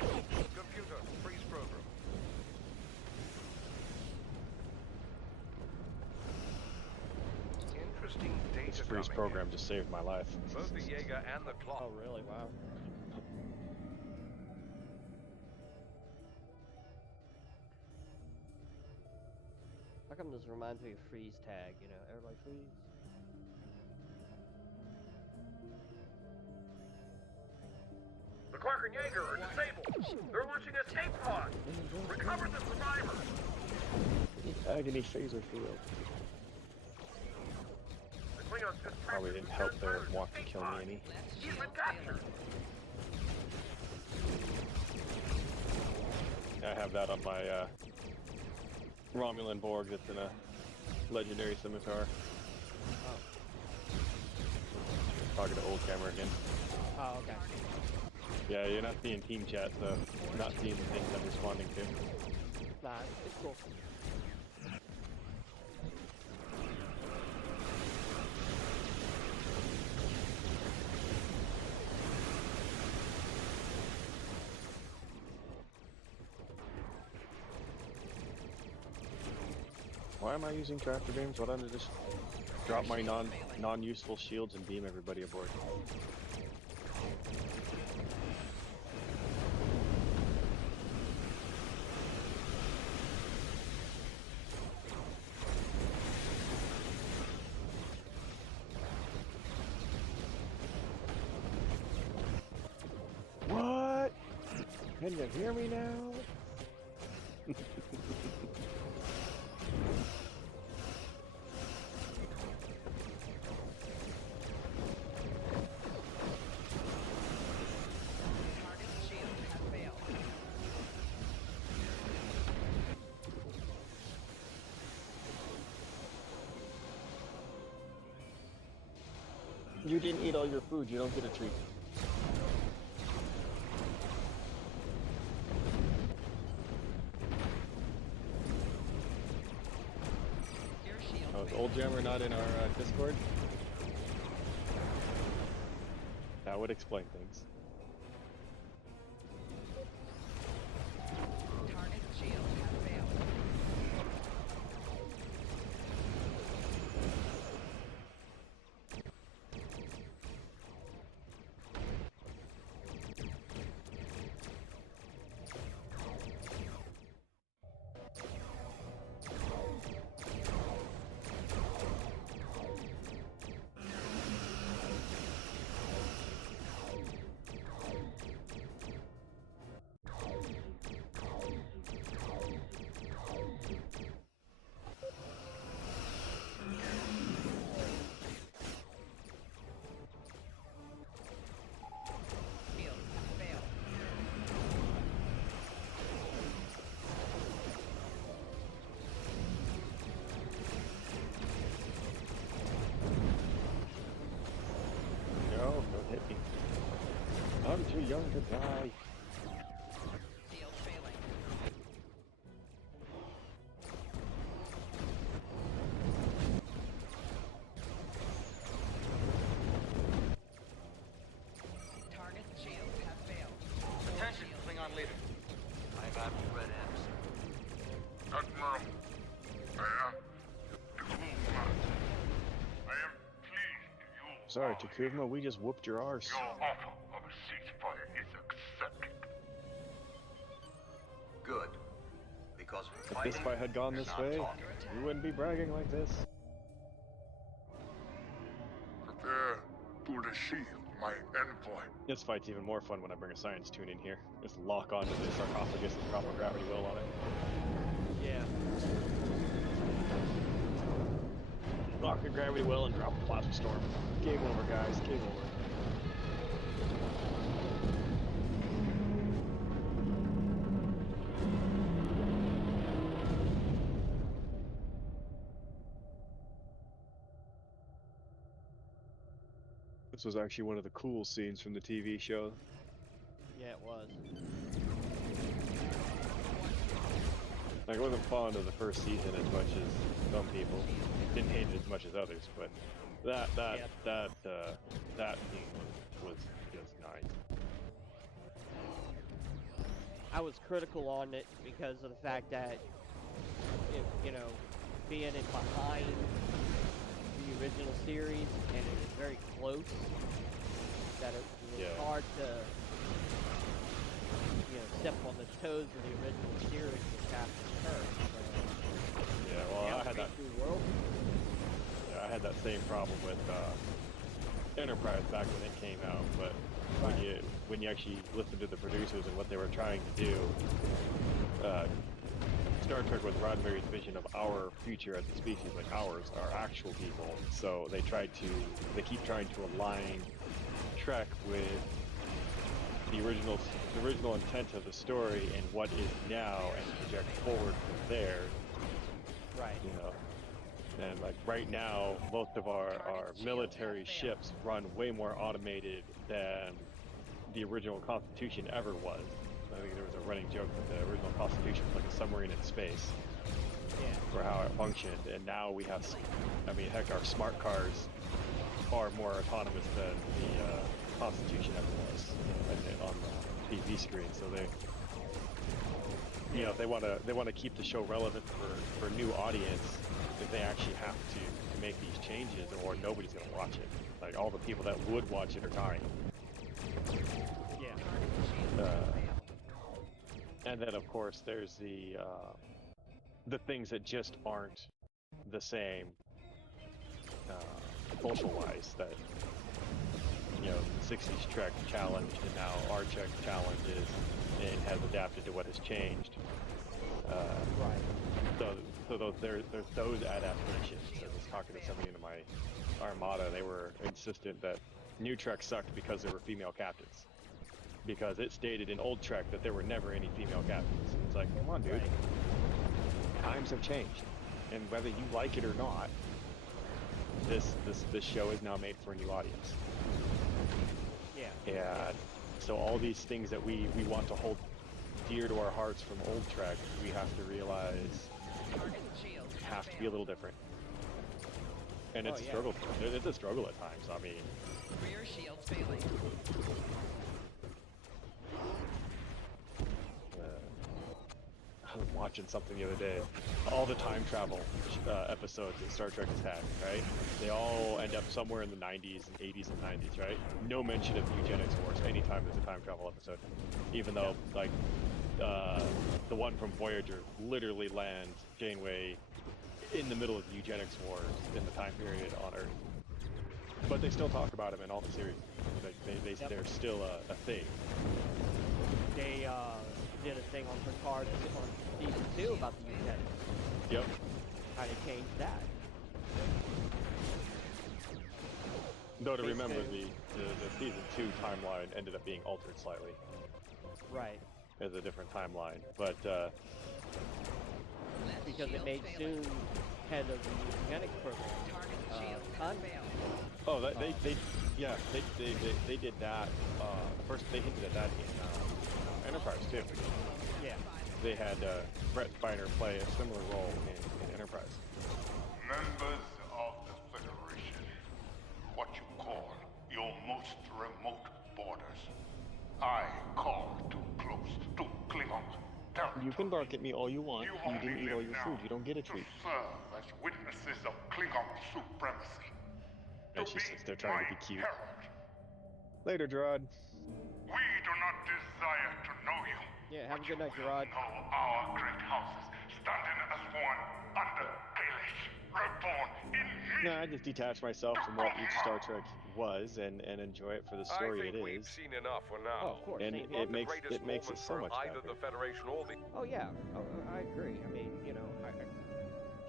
Computer, freeze program. Interesting data. This freeze program just saved my life. Both the Jaeger and the clock. Oh, really? Wow. How come this reminds me of freeze tag? You know, everybody freeze. The Clark and Jaeger are disabled. They're launching escape pod. Recover the survivors. Agony phaser field. The Klingons just Probably didn't help their walk to kill me any. He's been captured. I have that on my Romulan Borg that's in a legendary scimitar. Oh. Talking to old camera again. Oh, okay. Yeah, you're not seeing team chat, so not seeing the things I'm responding to. Nah, it's cool. Why am I using tractor beams? Why don't I just drop my non-useful shields and beam everybody aboard? What? Can you hear me now? You didn't eat all your food, you don't get a treat. Oh, is Old Jammer not in our Discord? That would explain things. Target shield has failed. I'm too young to die. Shield failing. Target shields have failed. Attention, Klingon leader. I have you, Red Anderson. Admiral, I am pleased you. Sorry, Takuma, we just whooped your arse. Your offer of a ceasefire is accepted. Good. Because If this fight had gone this way, you wouldn't be bragging like this. Prepare to receive my envoy. This fight's even more fun when I bring a science tune in here. Just lock onto the sarcophagus and drop a gravity well on it. Yeah. Lock a gravity well and drop a plasma storm. Game over, guys. Game over. This was actually one of the cool scenes from the TV show. Yeah, it was. Like, I wasn't fond of the first season as much as some people. Didn't hate it as much as others, but that scene was just nice. I was critical on it because of the fact that, you know, being it behind the original series and it was very close, that it was hard to, you know, step on the toes of the original series with Captain Kirk. Yeah, well, I had that same problem with Enterprise back when it came out, but when you actually listen to the producers and what they were trying to do, Star Trek was Roddenberry's vision of our future as a species, like ours, our actual people. So they keep trying to align Trek with the original intent of the story and what is now, and project forward from there. Right. You know, and like right now, most of our military ships run way more automated than the original Constitution ever was. I think there was a running joke that the original Constitution was like a submarine in space. Yeah. For how it functioned, and now we have, I mean, heck, our smart cars are more autonomous than the Constitution ever was on the TV screen. So they, you know, they want to keep the show relevant for new audience. If they actually have to make these changes, or nobody's going to watch it. Like, all the people that would watch it are dying. Yeah. And then, of course, there's the things that just aren't the same social-wise. That, you know, the 60s Trek challenged, and now our Trek challenges, and has adapted to what has changed. Right. So there's those adaptations. I was talking to somebody in my Armada. They were insistent that new Trek sucked because there were female captains. Because it stated in old Trek that there were never any female captains. It's like, come on, dude. Right. Times have changed, and whether you like it or not, this show is now made for a new audience. Yeah. And so all these things that we want to hold dear to our hearts from old Trek, we have to realize have to be a little different. And it's a struggle. It's a struggle at times. I mean, rear shields failing. I was watching something the other day. All the time travel episodes that Star Trek has had, right? They all end up somewhere in the 90s and 80s and 90s, right? No mention of eugenics wars anytime there's a time travel episode. Even though, like, the one from Voyager literally lands Janeway in the middle of the eugenics wars in the time period on Earth. But they still talk about him in all the series. They're still a thing. They did a thing on Picard on season 2 about the eugenics. Yep. How they changed that. Though to remember, the season 2 timeline ended up being altered slightly. Right. As a different timeline, but because it made Soon head of the eugenics program. Oh, they did that. First, they hinted at that in Enterprise too. Yeah. They had Brett Spiner play a similar role in Enterprise. Members of the Federation, what you call your most remote borders, I call too close to Klingon territory. You can bark at me all you want. You didn't eat all your food. You don't get a treat. To serve as witnesses of Klingon supremacy. And she sits there trying to be cute. Herald. Later, Gerard. We do not desire to know you. Yeah, have a good night, Gerard. Know our great houses standing as one under Kalish, reborn in me. No, I just detach myself from what each Star Trek was and enjoy it for the story I think we've is. seen enough for now. Oh, of course. And same here. it makes it so much either better. the Federation or the. Oh yeah, I agree. I mean, you know,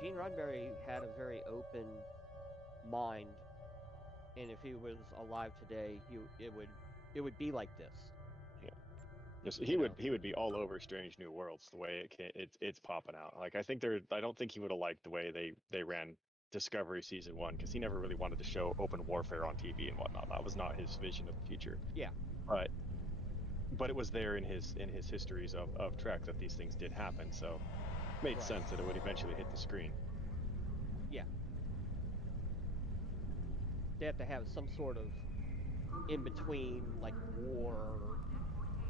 Gene Roddenberry had a very open mind, and if he was alive today, it would be like this. Yeah, yes, he would be all over Strange New Worlds the way it's popping out. Like I don't think he would have liked the way they ran Discovery season 1 because he never really wanted to show open warfare on TV and whatnot. That was not his vision of the future. Yeah. But it was there in his histories of Trek that these things did happen, so it made sense that it would eventually hit the screen. Yeah. They have to have some sort of in between, like war,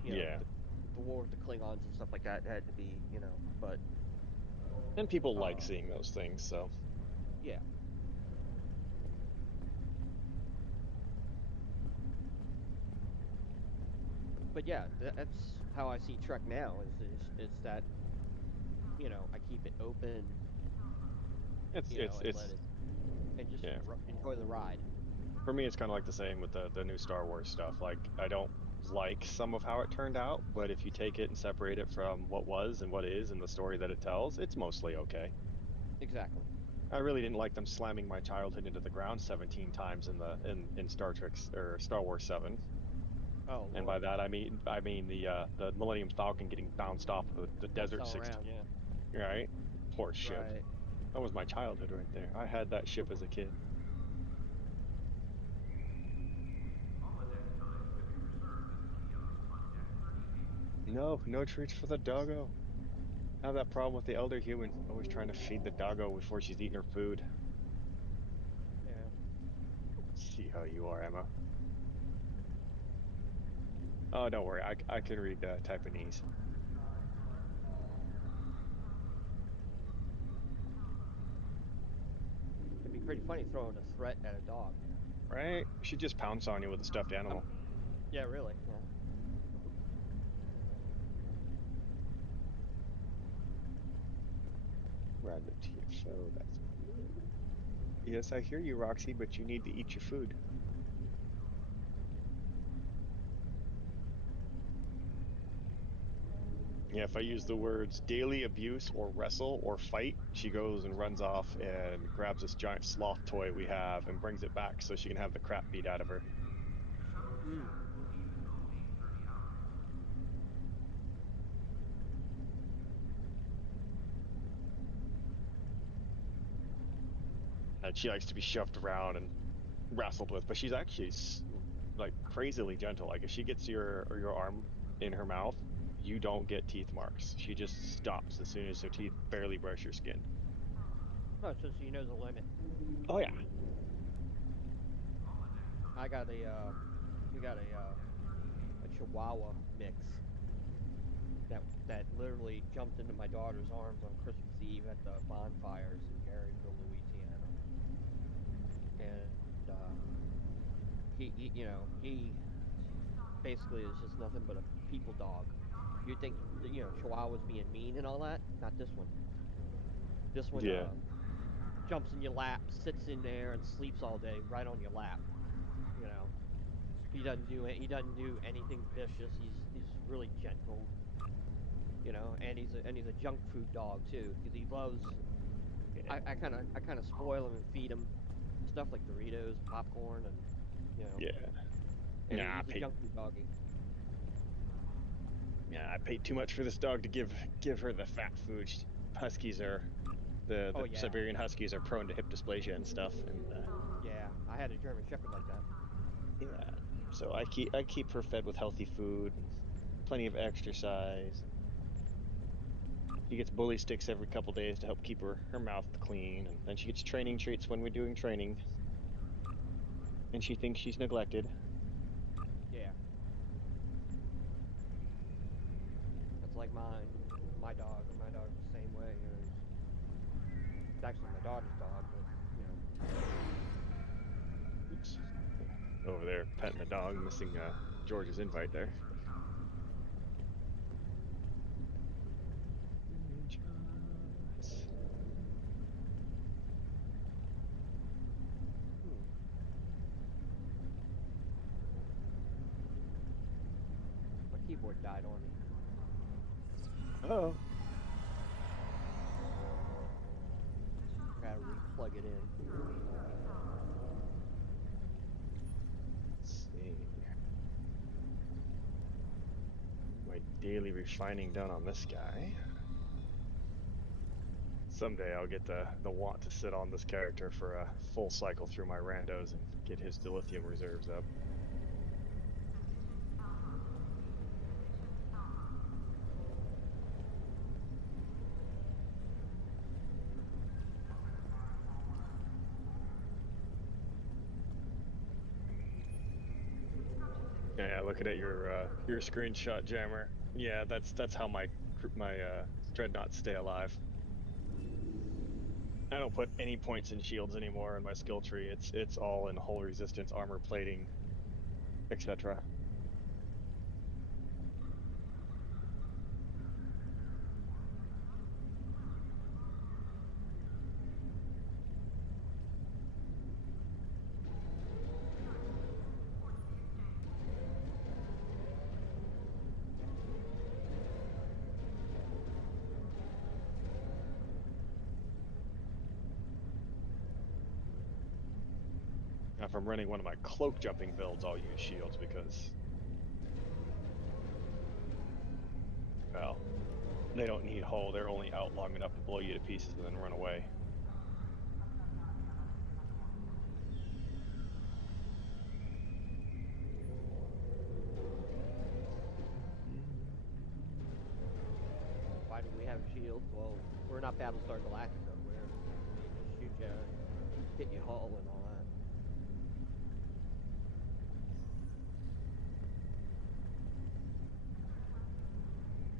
you know, the war with the Klingons and stuff like that had to be, you know, but. And people like seeing those things, so. Yeah. But yeah, that's how I see Trek now. Is that, you know, I keep it open. It's let it, and just enjoy the ride. For me, it's kind of like the same with the new Star Wars stuff. Like, I don't like some of how it turned out, but if you take it and separate it from what was and what is and the story that it tells, it's mostly okay. Exactly. I really didn't like them slamming my childhood into the ground 17 times in Star Trek or Star Wars 7. Oh, Lord. And by that I mean the Millennium Falcon getting bounced off of the Desert 60. Around, yeah. Right? Poor ship. Right. That was my childhood right there. I had that ship as a kid. No treats for the doggo. I have that problem with the elder human, always trying to feed the doggo before she's eating her food. Yeah. Let's see how you are, Emma. Oh, don't worry, I can read Taiwanese. It'd be pretty funny throwing a threat at a dog. Right? She'd just pounce on you with a stuffed animal. Yeah, really. Yeah. Rabbit TFO, that's good. Yes, I hear you, Roxy, but you need to eat your food. Yeah, if I use the words daily abuse or wrestle or fight, she goes and runs off and grabs this giant sloth toy we have and brings it back so she can have the crap beat out of her. Mm. And she likes to be shoved around and wrestled with, but she's actually like crazily gentle. Like if she gets your arm in her mouth, you don't get teeth marks. She just stops as soon as her teeth barely brush your skin. Oh, so she knows the limit. Oh yeah. We got a Chihuahua mix that literally jumped into my daughter's arms on Christmas Eve at the bonfires in Garyville, Louisiana. And he basically is just nothing but a people dog. You'd think Chihuahuas being mean and all that. Not this one. This one jumps in your lap, sits in there, and sleeps all day right on your lap. You know, he doesn't do anything vicious. He's really gentle. You know, and he's a junk food dog too, because he loves. I kind of spoil him and feed him stuff like Doritos, popcorn, and Yeah. And he's a junk food doggy. Yeah, I paid too much for this dog to give her the fat food. Huskies are the Siberian Huskies are prone to hip dysplasia and stuff, and yeah, I had a German Shepherd like that. Yeah, so I keep her fed with healthy food, and plenty of exercise. She gets bully sticks every couple days to help keep her mouth clean, and then she gets training treats when we're doing training. And she thinks she's neglected. Yeah. That's like mine. My dog the same way. It's actually my daughter's dog, but Oops. Over there petting the dog, missing George's invite there. keyboard died on me. Oh. Gotta re-plug it in. Let's see. My daily refining done on this guy. Someday I'll get the want to sit on this character for a full cycle through my randos and get his dilithium reserves up. Yeah, looking at your screenshot, Jammer. Yeah, that's how my dreadnoughts stay alive. I don't put any points in shields anymore in my skill tree. It's all in hull resistance, armor plating, etc. Now, if I'm running one of my cloak jumping builds, I'll use shields because, well, they don't need hull. They're only out long enough to blow you to pieces and then run away. Why do we have shields? Well, we're not Battlestar Galactica, where they just shoot you, hit you hull and all that.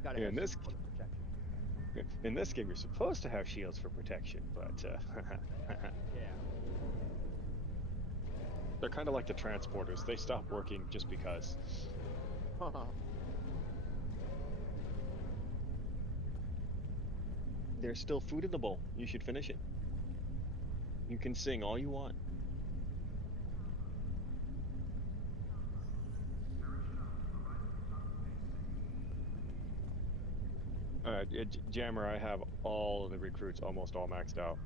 Gotta have some sort of protection. In this game, you're supposed to have shields for protection, but Yeah. They're kind of like the transporters. They stop working just because. They're still food in the bowl. You should finish it. You can sing all you want. Jammer, I have all of the recruits almost all maxed out.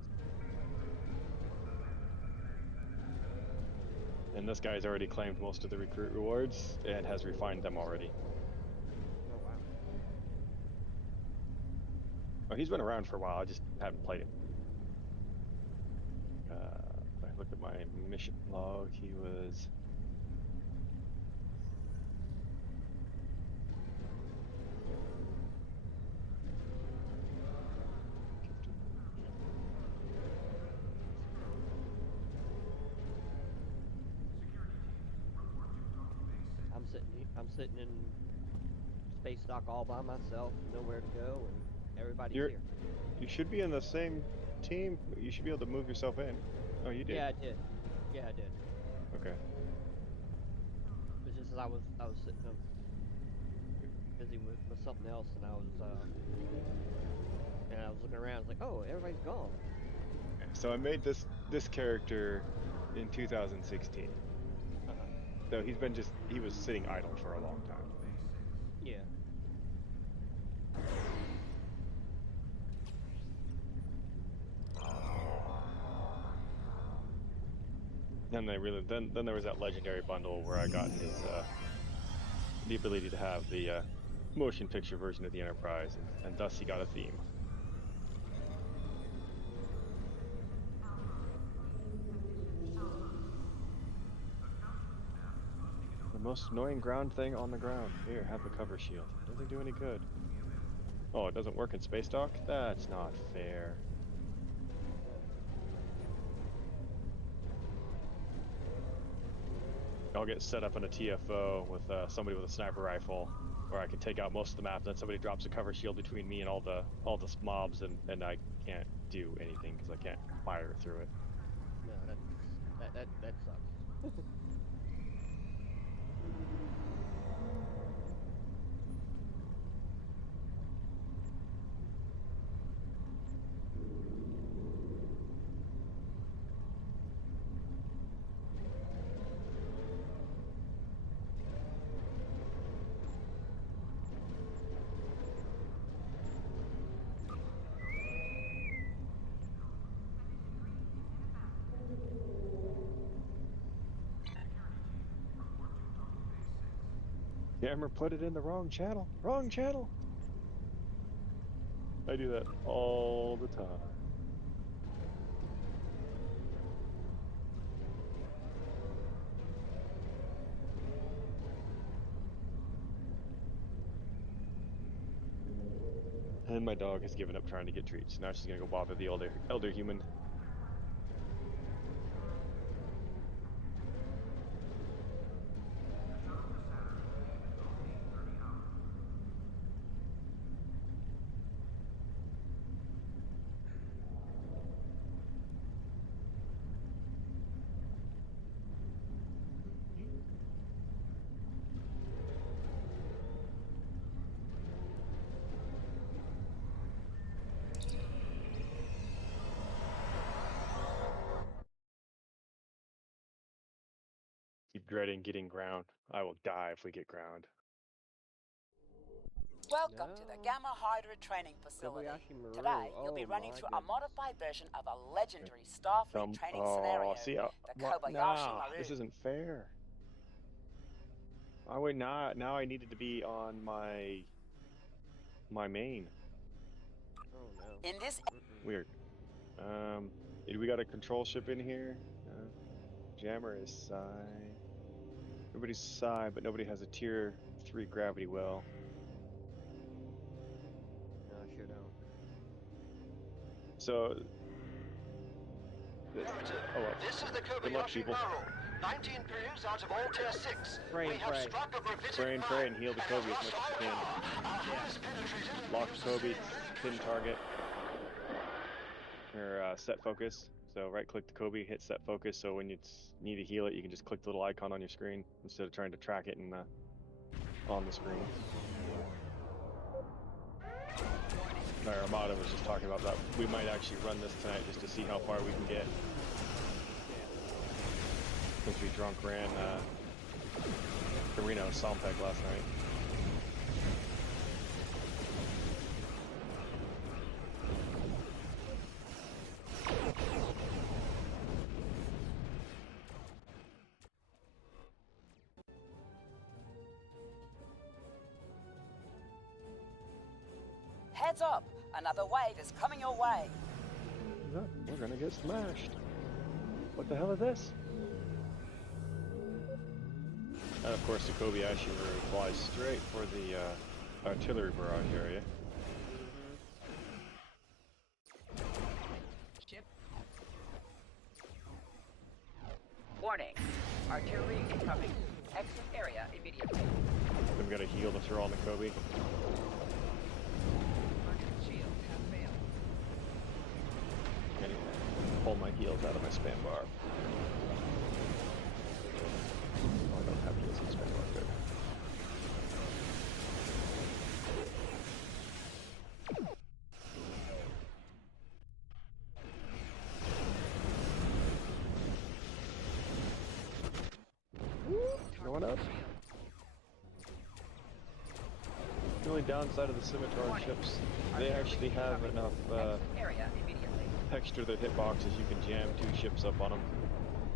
And this guy's already claimed most of the recruit rewards and has refined them already. Oh, wow. Oh, he's been around for a while, I just haven't played him. If I look at my mission log, he was... I'm sitting in space dock all by myself, nowhere to go, and everybody's here. You should be in the same team. You should be able to move yourself in. Oh, you did. Yeah, I did. Yeah, I did. Okay. It's just as I was sitting up busy with something else, and I was looking around. I was like, oh, everybody's gone. So I made this character in 2016. So he was sitting idle for a long time. Yeah. Then there was that legendary bundle where I got his the ability to have the motion picture version of the Enterprise, and thus he got a theme. The most annoying ground thing on the ground. Here, have the cover shield. Doesn't do any good. Oh, it doesn't work in space dock? That's not fair. I'll get set up in a TFO with somebody with a sniper rifle, where I can take out most of the map. Then somebody drops a cover shield between me and all the mobs, and I can't do anything because I can't fire through it. No, that sucks. Jammer put it in the wrong channel. Wrong channel. I do that all the time. And my dog has given up trying to get treats. Now she's gonna go bother the elder human. Keep dreading getting ground. I will die if we get ground. Welcome to the Gamma Hydra training facility. Today, you'll be running through a modified version of a legendary Starfleet training scenario, the Kobayashi Maru. This isn't fair. I would not. Now I needed to be on my main. Oh no. In this Weird. We got a control ship in here. Jammer is Psi. Everybody's Psi, but nobody has a tier 3 gravity well. No, I sure don't. So this, This is the good luck, Kobayashi people. Maru. 19 crews out of all tier 6. Pray and pray. Pray and heal the Kobe as much as you can. Lock Kobe, pin target, or set focus. So right click the Kobe, hit set focus, so when you need to heal it, you can just click the little icon on your screen instead of trying to track it on the screen. My Armada was just talking about that. We might actually run this tonight just to see how far we can get. Since we drunk ran Arena of Sompec last night. heads up, another wave is coming your way. We're gonna get smashed. What the hell is this? And of course the Kobayashi Maru flies straight for the artillery barrage area. Ship. Warning. Artillery incoming. Exit area immediately. We've got to heal to throw on the Kobe. Shields have failed. Okay. Pull my heals out of my spam bar. Oh, I don't have heals in spam bar. Good. Going up. The only downside of the Scimitar ships, they actually have enough texture to their hitboxes. You can jam 2 ships up on them.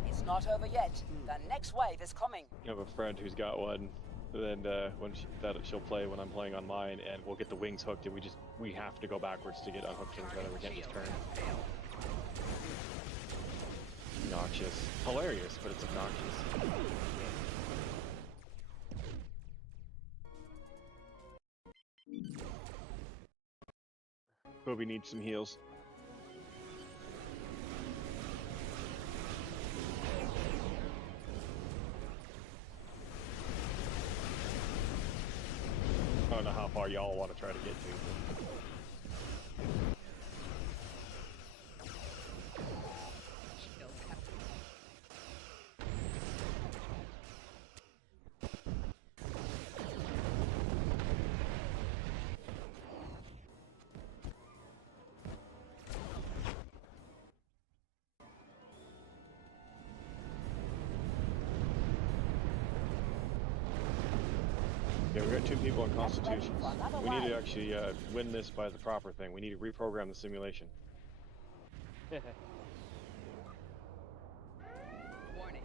It's not over yet. The next wave is coming. I have a friend who's got one, and when she'll play when I'm playing on mine, and we'll get the wings hooked, and we have to go backwards to get unhooked from each other. We can't just turn. Obnoxious, hilarious, but it's obnoxious. Kobe needs some heals. I don't know how far y'all want to try to get to. Shields have Yeah, we got 2 people on Constitutions. We need to actually win this by the proper thing. We need to reprogram the simulation. warning.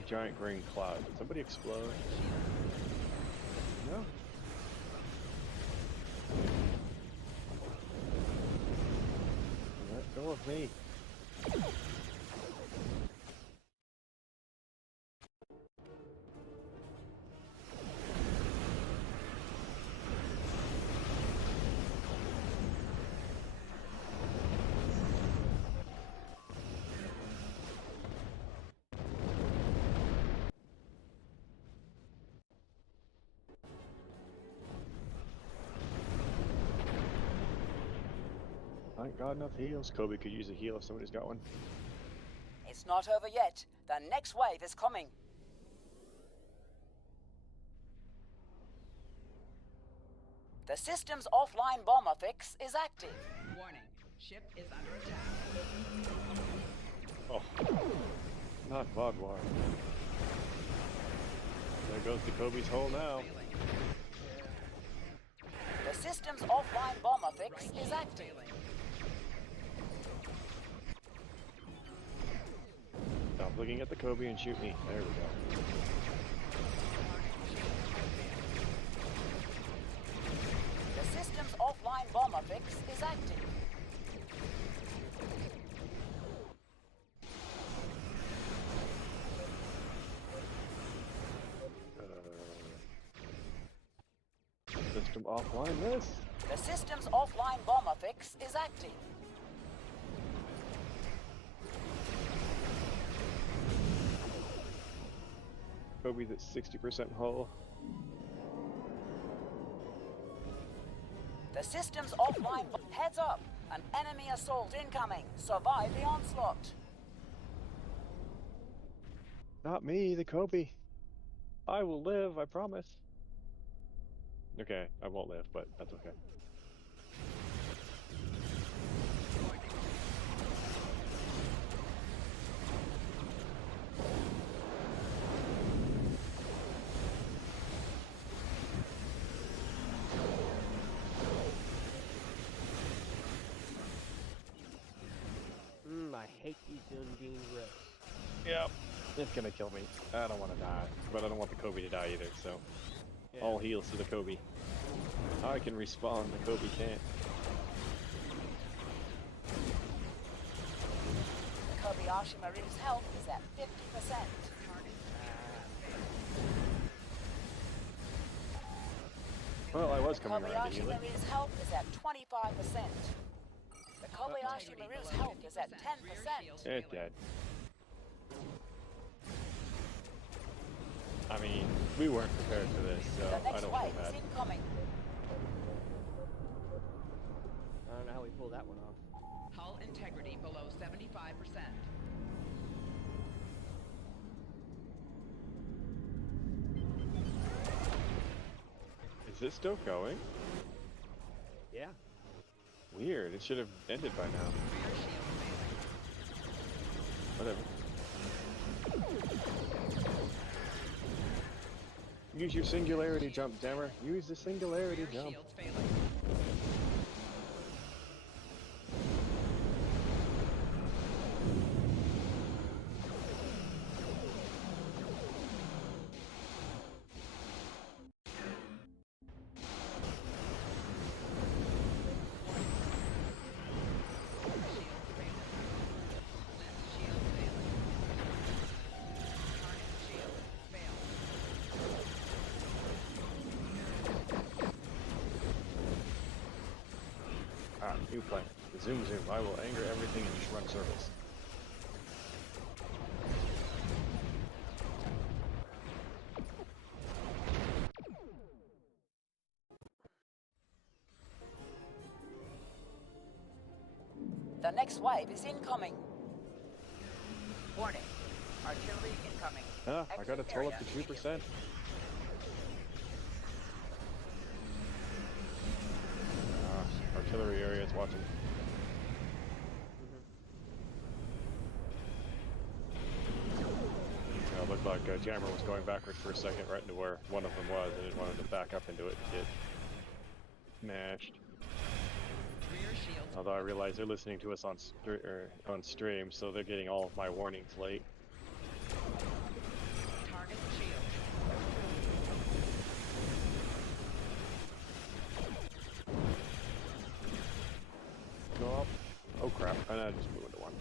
a giant green cloud. Did somebody explode? No. Let go of me. I ain't got enough heals. Kobe could use a heal if somebody's got one. It's not over yet. The next wave is coming. The system's offline bomber fix is active. Warning. Ship is under attack. Oh. Not Vodwar. There goes the Kobe's hole now. The system's offline bomber fix is active. Stop looking at the Kobe and shoot me. There we go. The system's offline bomber fix is active. System offline this. The system's offline bomber fix is active. Kobe's at 60% hull. The system's offline. Heads up! An enemy assault incoming. Survive the onslaught. Not me, the Kobe. I will live, I promise. Okay, I won't live, but that's okay. I hate these Undine risks. Yep. It's gonna kill me. I don't want to die, but I don't want the Kobe to die either, so... Yeah. All heals to the Kobe. I can respawn, the Kobe can't. The Kobayashi Maru's health is at 50%. Well, I was coming around to heal it. Kobayashi Maru's health is at 25%. The Kobayashi Maru's health is at 10%. It's dead. I mean, we weren't prepared for this, so I don't feel bad. Incoming. I don't know how we pulled that one off. Hull integrity below 75%. Is this still going? Yeah. Weird. It should have ended by now. Whatever. Use your singularity jump, Dammer. Use the singularity jump. New plan. Zoom zoom. I will anger everything and just run circles. The next wave is incoming. Warning. Artillery incoming. Ah, I got a toll up to 2%. Artillery area is watching. It looked like Jammer was going backwards for a second right into where one of them was, and it wanted to back up into it and get smashed. Although I realize they're listening to us on stream, so they're getting all of my warnings late. crap. And I just blew into one.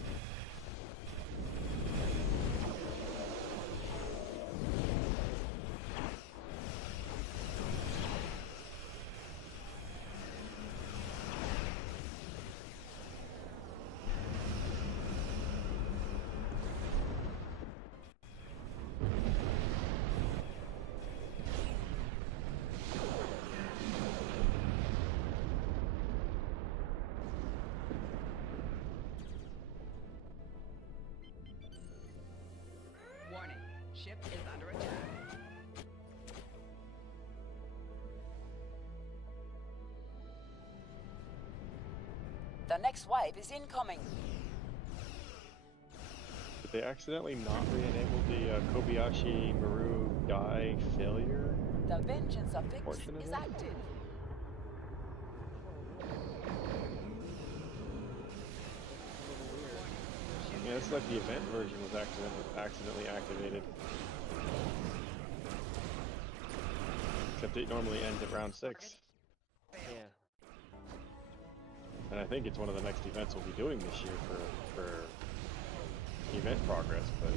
Warning, ship is under attack. The next wave is incoming. Did they accidentally not re-enable the Kobayashi Maru die failure? The vengeance of Fix Portion of is it? active. Yeah, it's like the event version was accidentally activated. Except it normally ends at round 6. Yeah. And I think it's one of the next events we'll be doing this year for event progress, but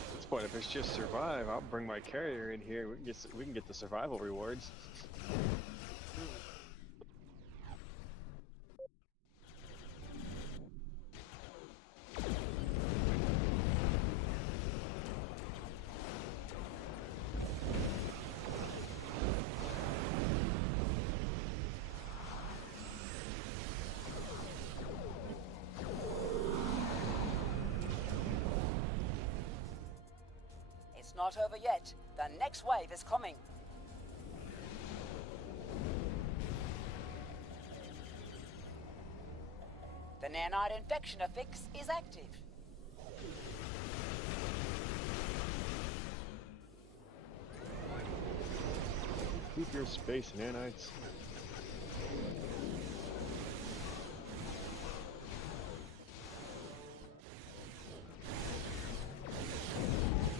at this point, if it's just survive, I'll bring my carrier in here. We can get the survival rewards. It's not over yet. The next wave is coming. The nanite infection affix is active. Keep your space, nanites.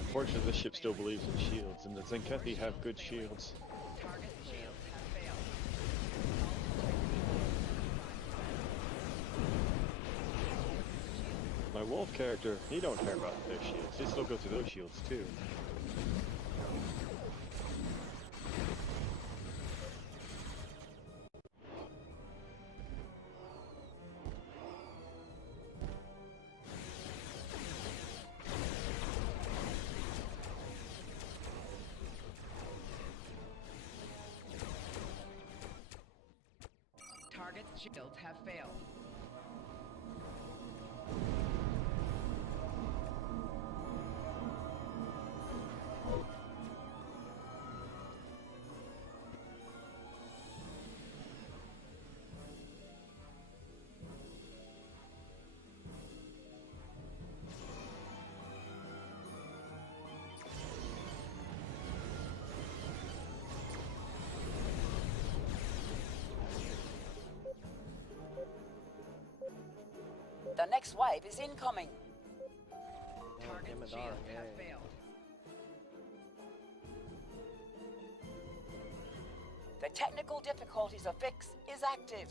Unfortunately, this ship still believes in shields, and the Zenkethi have good shields. Target shields have failed. My wolf character, he don't care about their shields. They still go through those shields too. Target shields have failed. The next wave is incoming. Target shields have failed. The technical difficulties affix is active.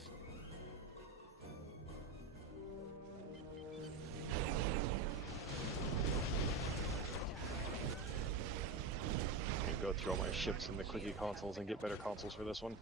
I can go throw my ships in the clicky consoles and get better consoles for this one.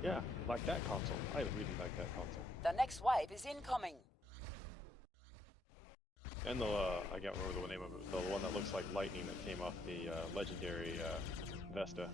Yeah, like that console. I really like that console. The next wave is incoming. And the, I can't remember the name of it, the one that looks like lightning that came off the legendary Vesta.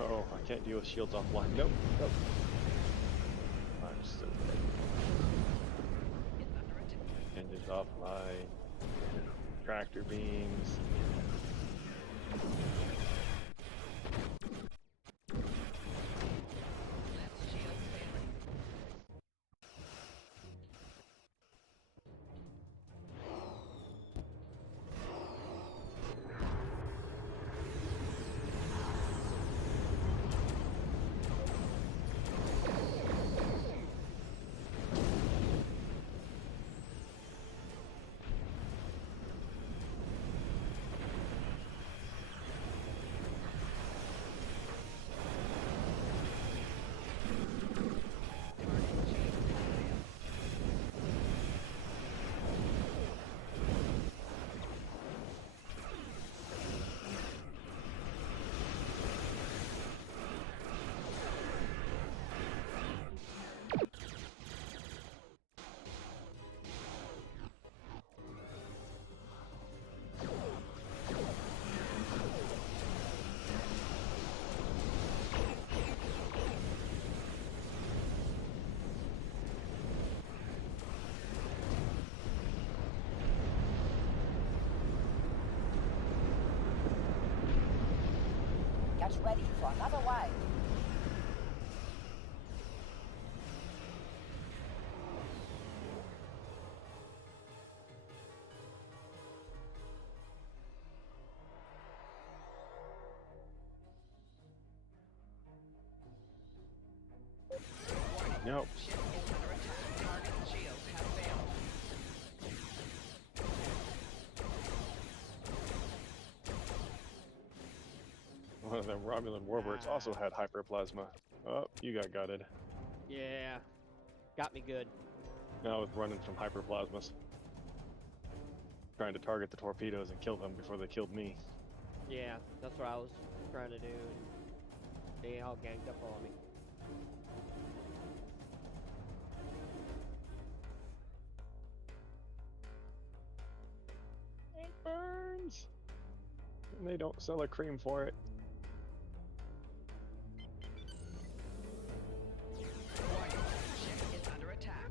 Oh, I can't deal with shields offline. Nope, nope. I'm still dead. Engines offline. Tractor beams. Get ready for another wave. Nope. Ship is under attack. Target shields have failed. One of them Romulan warbirds also had hyperplasma. Oh, you got gutted. Yeah, got me good. Now I was running from hyperplasmas. Trying to target the torpedoes and kill them before they killed me. Yeah, that's what I was trying to do, and they all ganged up on me. It burns! And they don't sell a cream for it. Warning. Ship is under attack.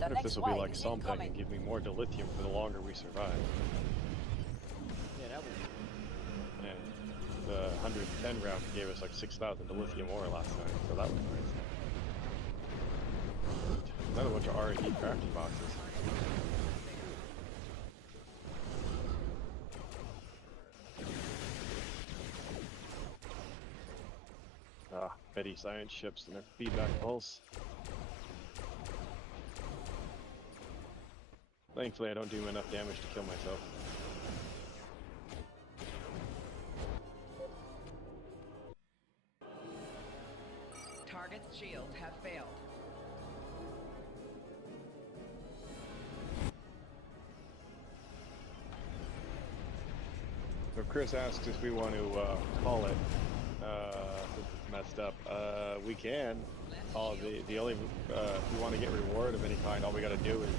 I wonder if this will be like something and give me more dilithium for the longer we survive. Yeah, that was. And the 110 round gave us like 6,000 dilithium ore last night, so that was nice. Another bunch of R&D crafting boxes. Ah, Betty science ships and their feedback pulse. Thankfully, I don't do enough damage to kill myself. Target's shields have failed. So Chris asks if we want to call it, since it's messed up. We can. The only, if we want to get reward of any kind, all we gotta do is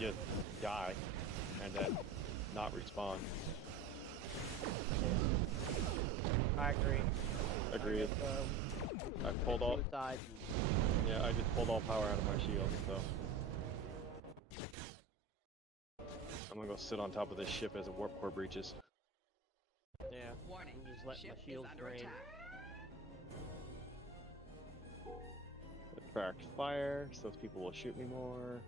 just die and then not respawn. I agree. Agreed. I pulled all. Yeah, I just pulled all power out of my shield, so I'm gonna go sit on top of this ship as a warp core breaches. Yeah. Warning. Just let my shields drain. Attract fire, so those people will shoot me more.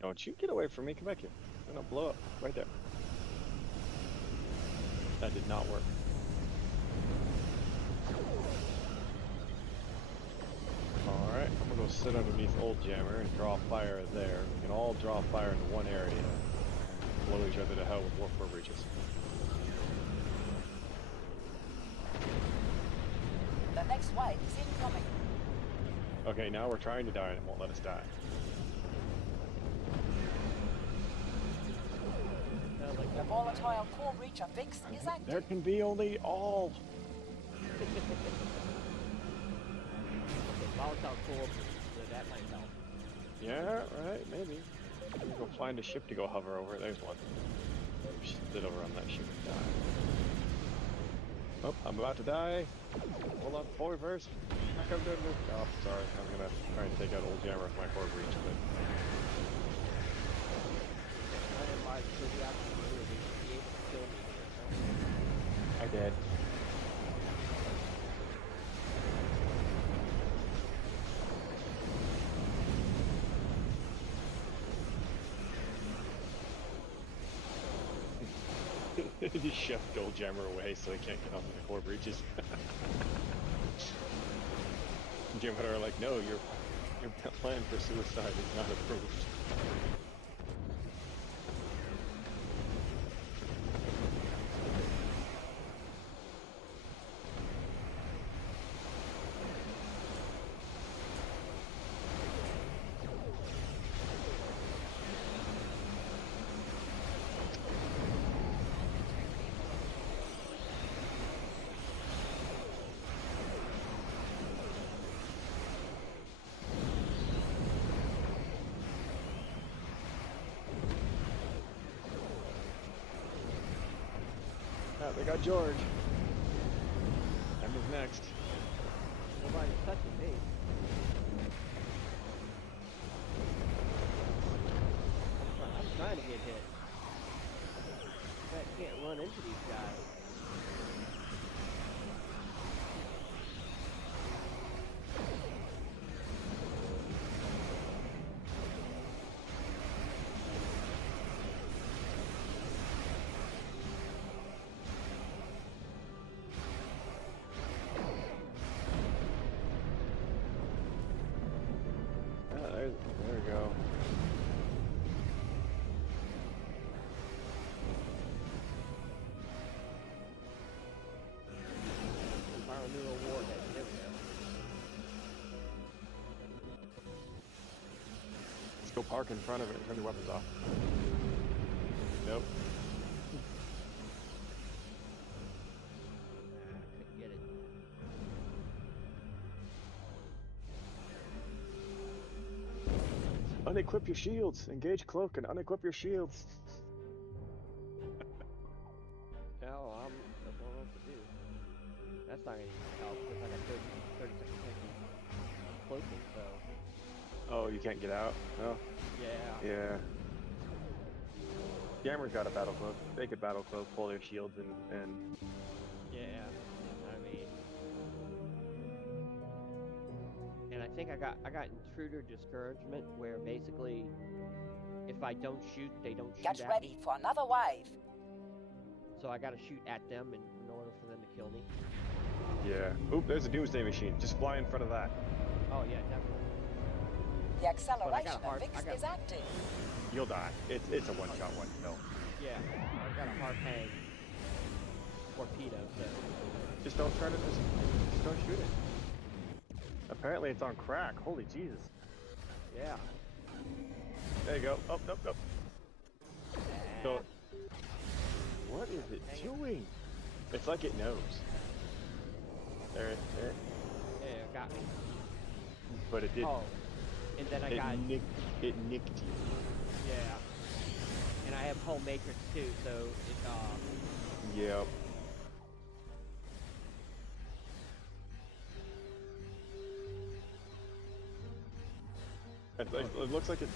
Don't you get away from me, come back here. I'm gonna blow up right there. That did not work. Alright, I'm gonna go sit underneath Old Jammer and draw fire there. We can all draw fire into one area and blow each other to hell with warp core breaches. The next wave is incoming. Okay, now we're trying to die and it won't let us die. The volatile core breach fix is active. There can be only all. Volatile core breach, so that might help. Yeah, right, maybe. We'll go find a ship to go hover over. There's one. We should sit over on that ship and die. Oh, I'm about to die. Hold on, forward first. Oh, sorry. I'm gonna try and take out Old Jammer with my core breach, but... I did. Just shoved Old Jammer away so he can't get off the core breaches. Jim and I are like, no, your plan for suicide is not approved. They got George. Emma's next. Nobody's touching me. I'm trying to get hit. I can't run into these guys. There we go. Let's go park in front of it and turn the weapons off. Nope. Couldn't get it. Unequip your shields. Engage cloak and unequip your shields. No, I don't know what to do. That's not going to help because I got 30 seconds cloaking, so... Oh, you can't get out? No? Yeah. Yeah. Jammer's got a battle cloak. They could battle cloak, pull their shields, and... Yeah. I mean... And I think I got intruder discouragement, where basically, if I don't shoot, they don't shoot Get at ready me. for another wave. So I gotta shoot at them in order for them to kill me. Yeah. Oop, there's a doomsday machine. Just fly in front of that. Oh yeah, definitely. The acceleration fix is active. You'll die. It's a one-shot, one kill. Yeah, I've got a hard hang torpedo, so... Just don't try to... Just don't shoot it. Apparently it's on crack. Holy Jesus. Yeah. There you go. Oh, nope, nope. So, what is it doing? It's like it knows. There. Yeah, it got me. But it did. Oh. And then I got... It nicked you. Yeah. And I have hull matrix too, so it, Yep. It looks like it...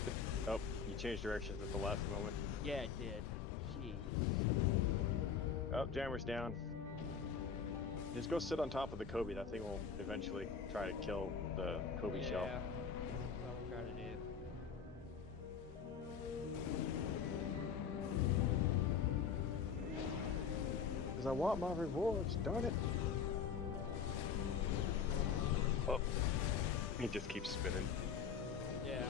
Oh, you changed directions at the last moment. Yeah, it did. Jeez. Oh, Jammer's down. Just go sit on top of the Kobe. That thing will eventually try to kill the Kobe shell. Yeah. That's what I'm trying to do. Because I want my rewards, darn it. He just keeps spinning. Yeah.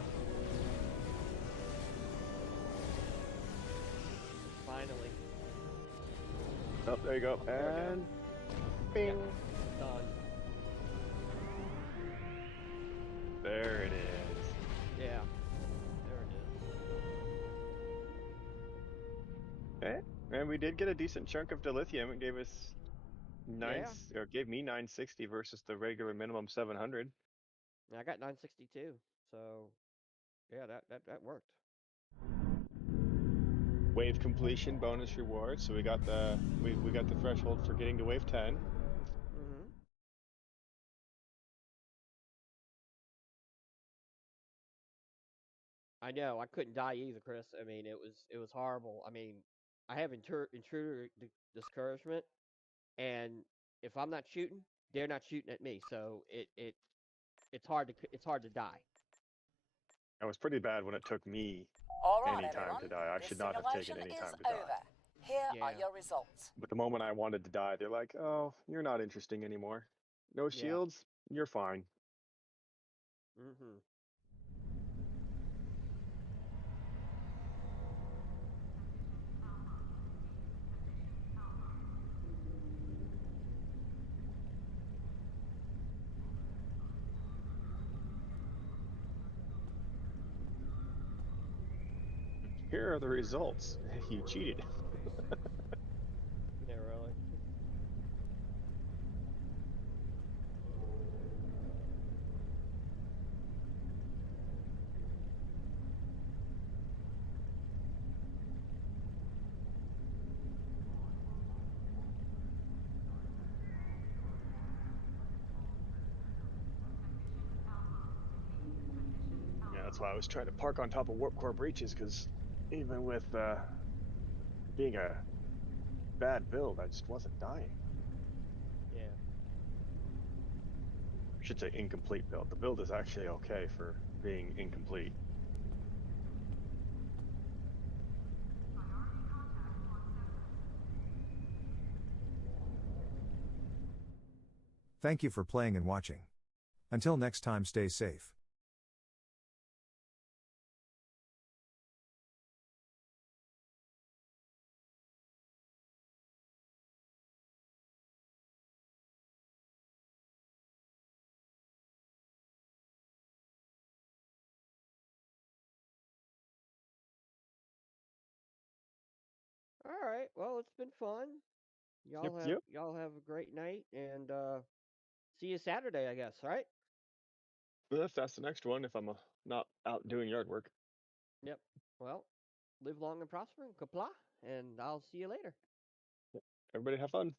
Finally. Oh, there you go. And bing. Yep. Done. There it is. Yeah. There it is. And we did get a decent chunk of dilithium. It gave us gave me 960 versus the regular minimum 700. Yeah, I got 962. So yeah, that worked. Wave completion bonus reward. So we got the we got the threshold for getting to wave 10. Mm-hmm. I know, I couldn't die either, Chris. I mean, it was horrible. I mean, I have intruder discouragement, and if I'm not shooting, they're not shooting at me. So it's hard to die. It was pretty bad when it took me any time to die. I should not have taken any time to die. Here are your results. But the moment I wanted to die, they're like, "Oh, you're not interesting anymore. No shields, you're fine." Mm-hmm. Here are the results. You cheated. Yeah, really. Yeah, that's why I was trying to park on top of Warp Core breaches, because even with being a bad build, I just wasn't dying. Yeah. I should say incomplete build. The build is actually okay for being incomplete. Thank you for playing and watching. Until next time, stay safe. All right. Well, it's been fun. Y'all have a great night, and see you Saturday, I guess. All right. Well, if that's the next one, if I'm not out doing yard work. Yep. Well, live long and prosper and kapla, and I'll see you later. Everybody have fun.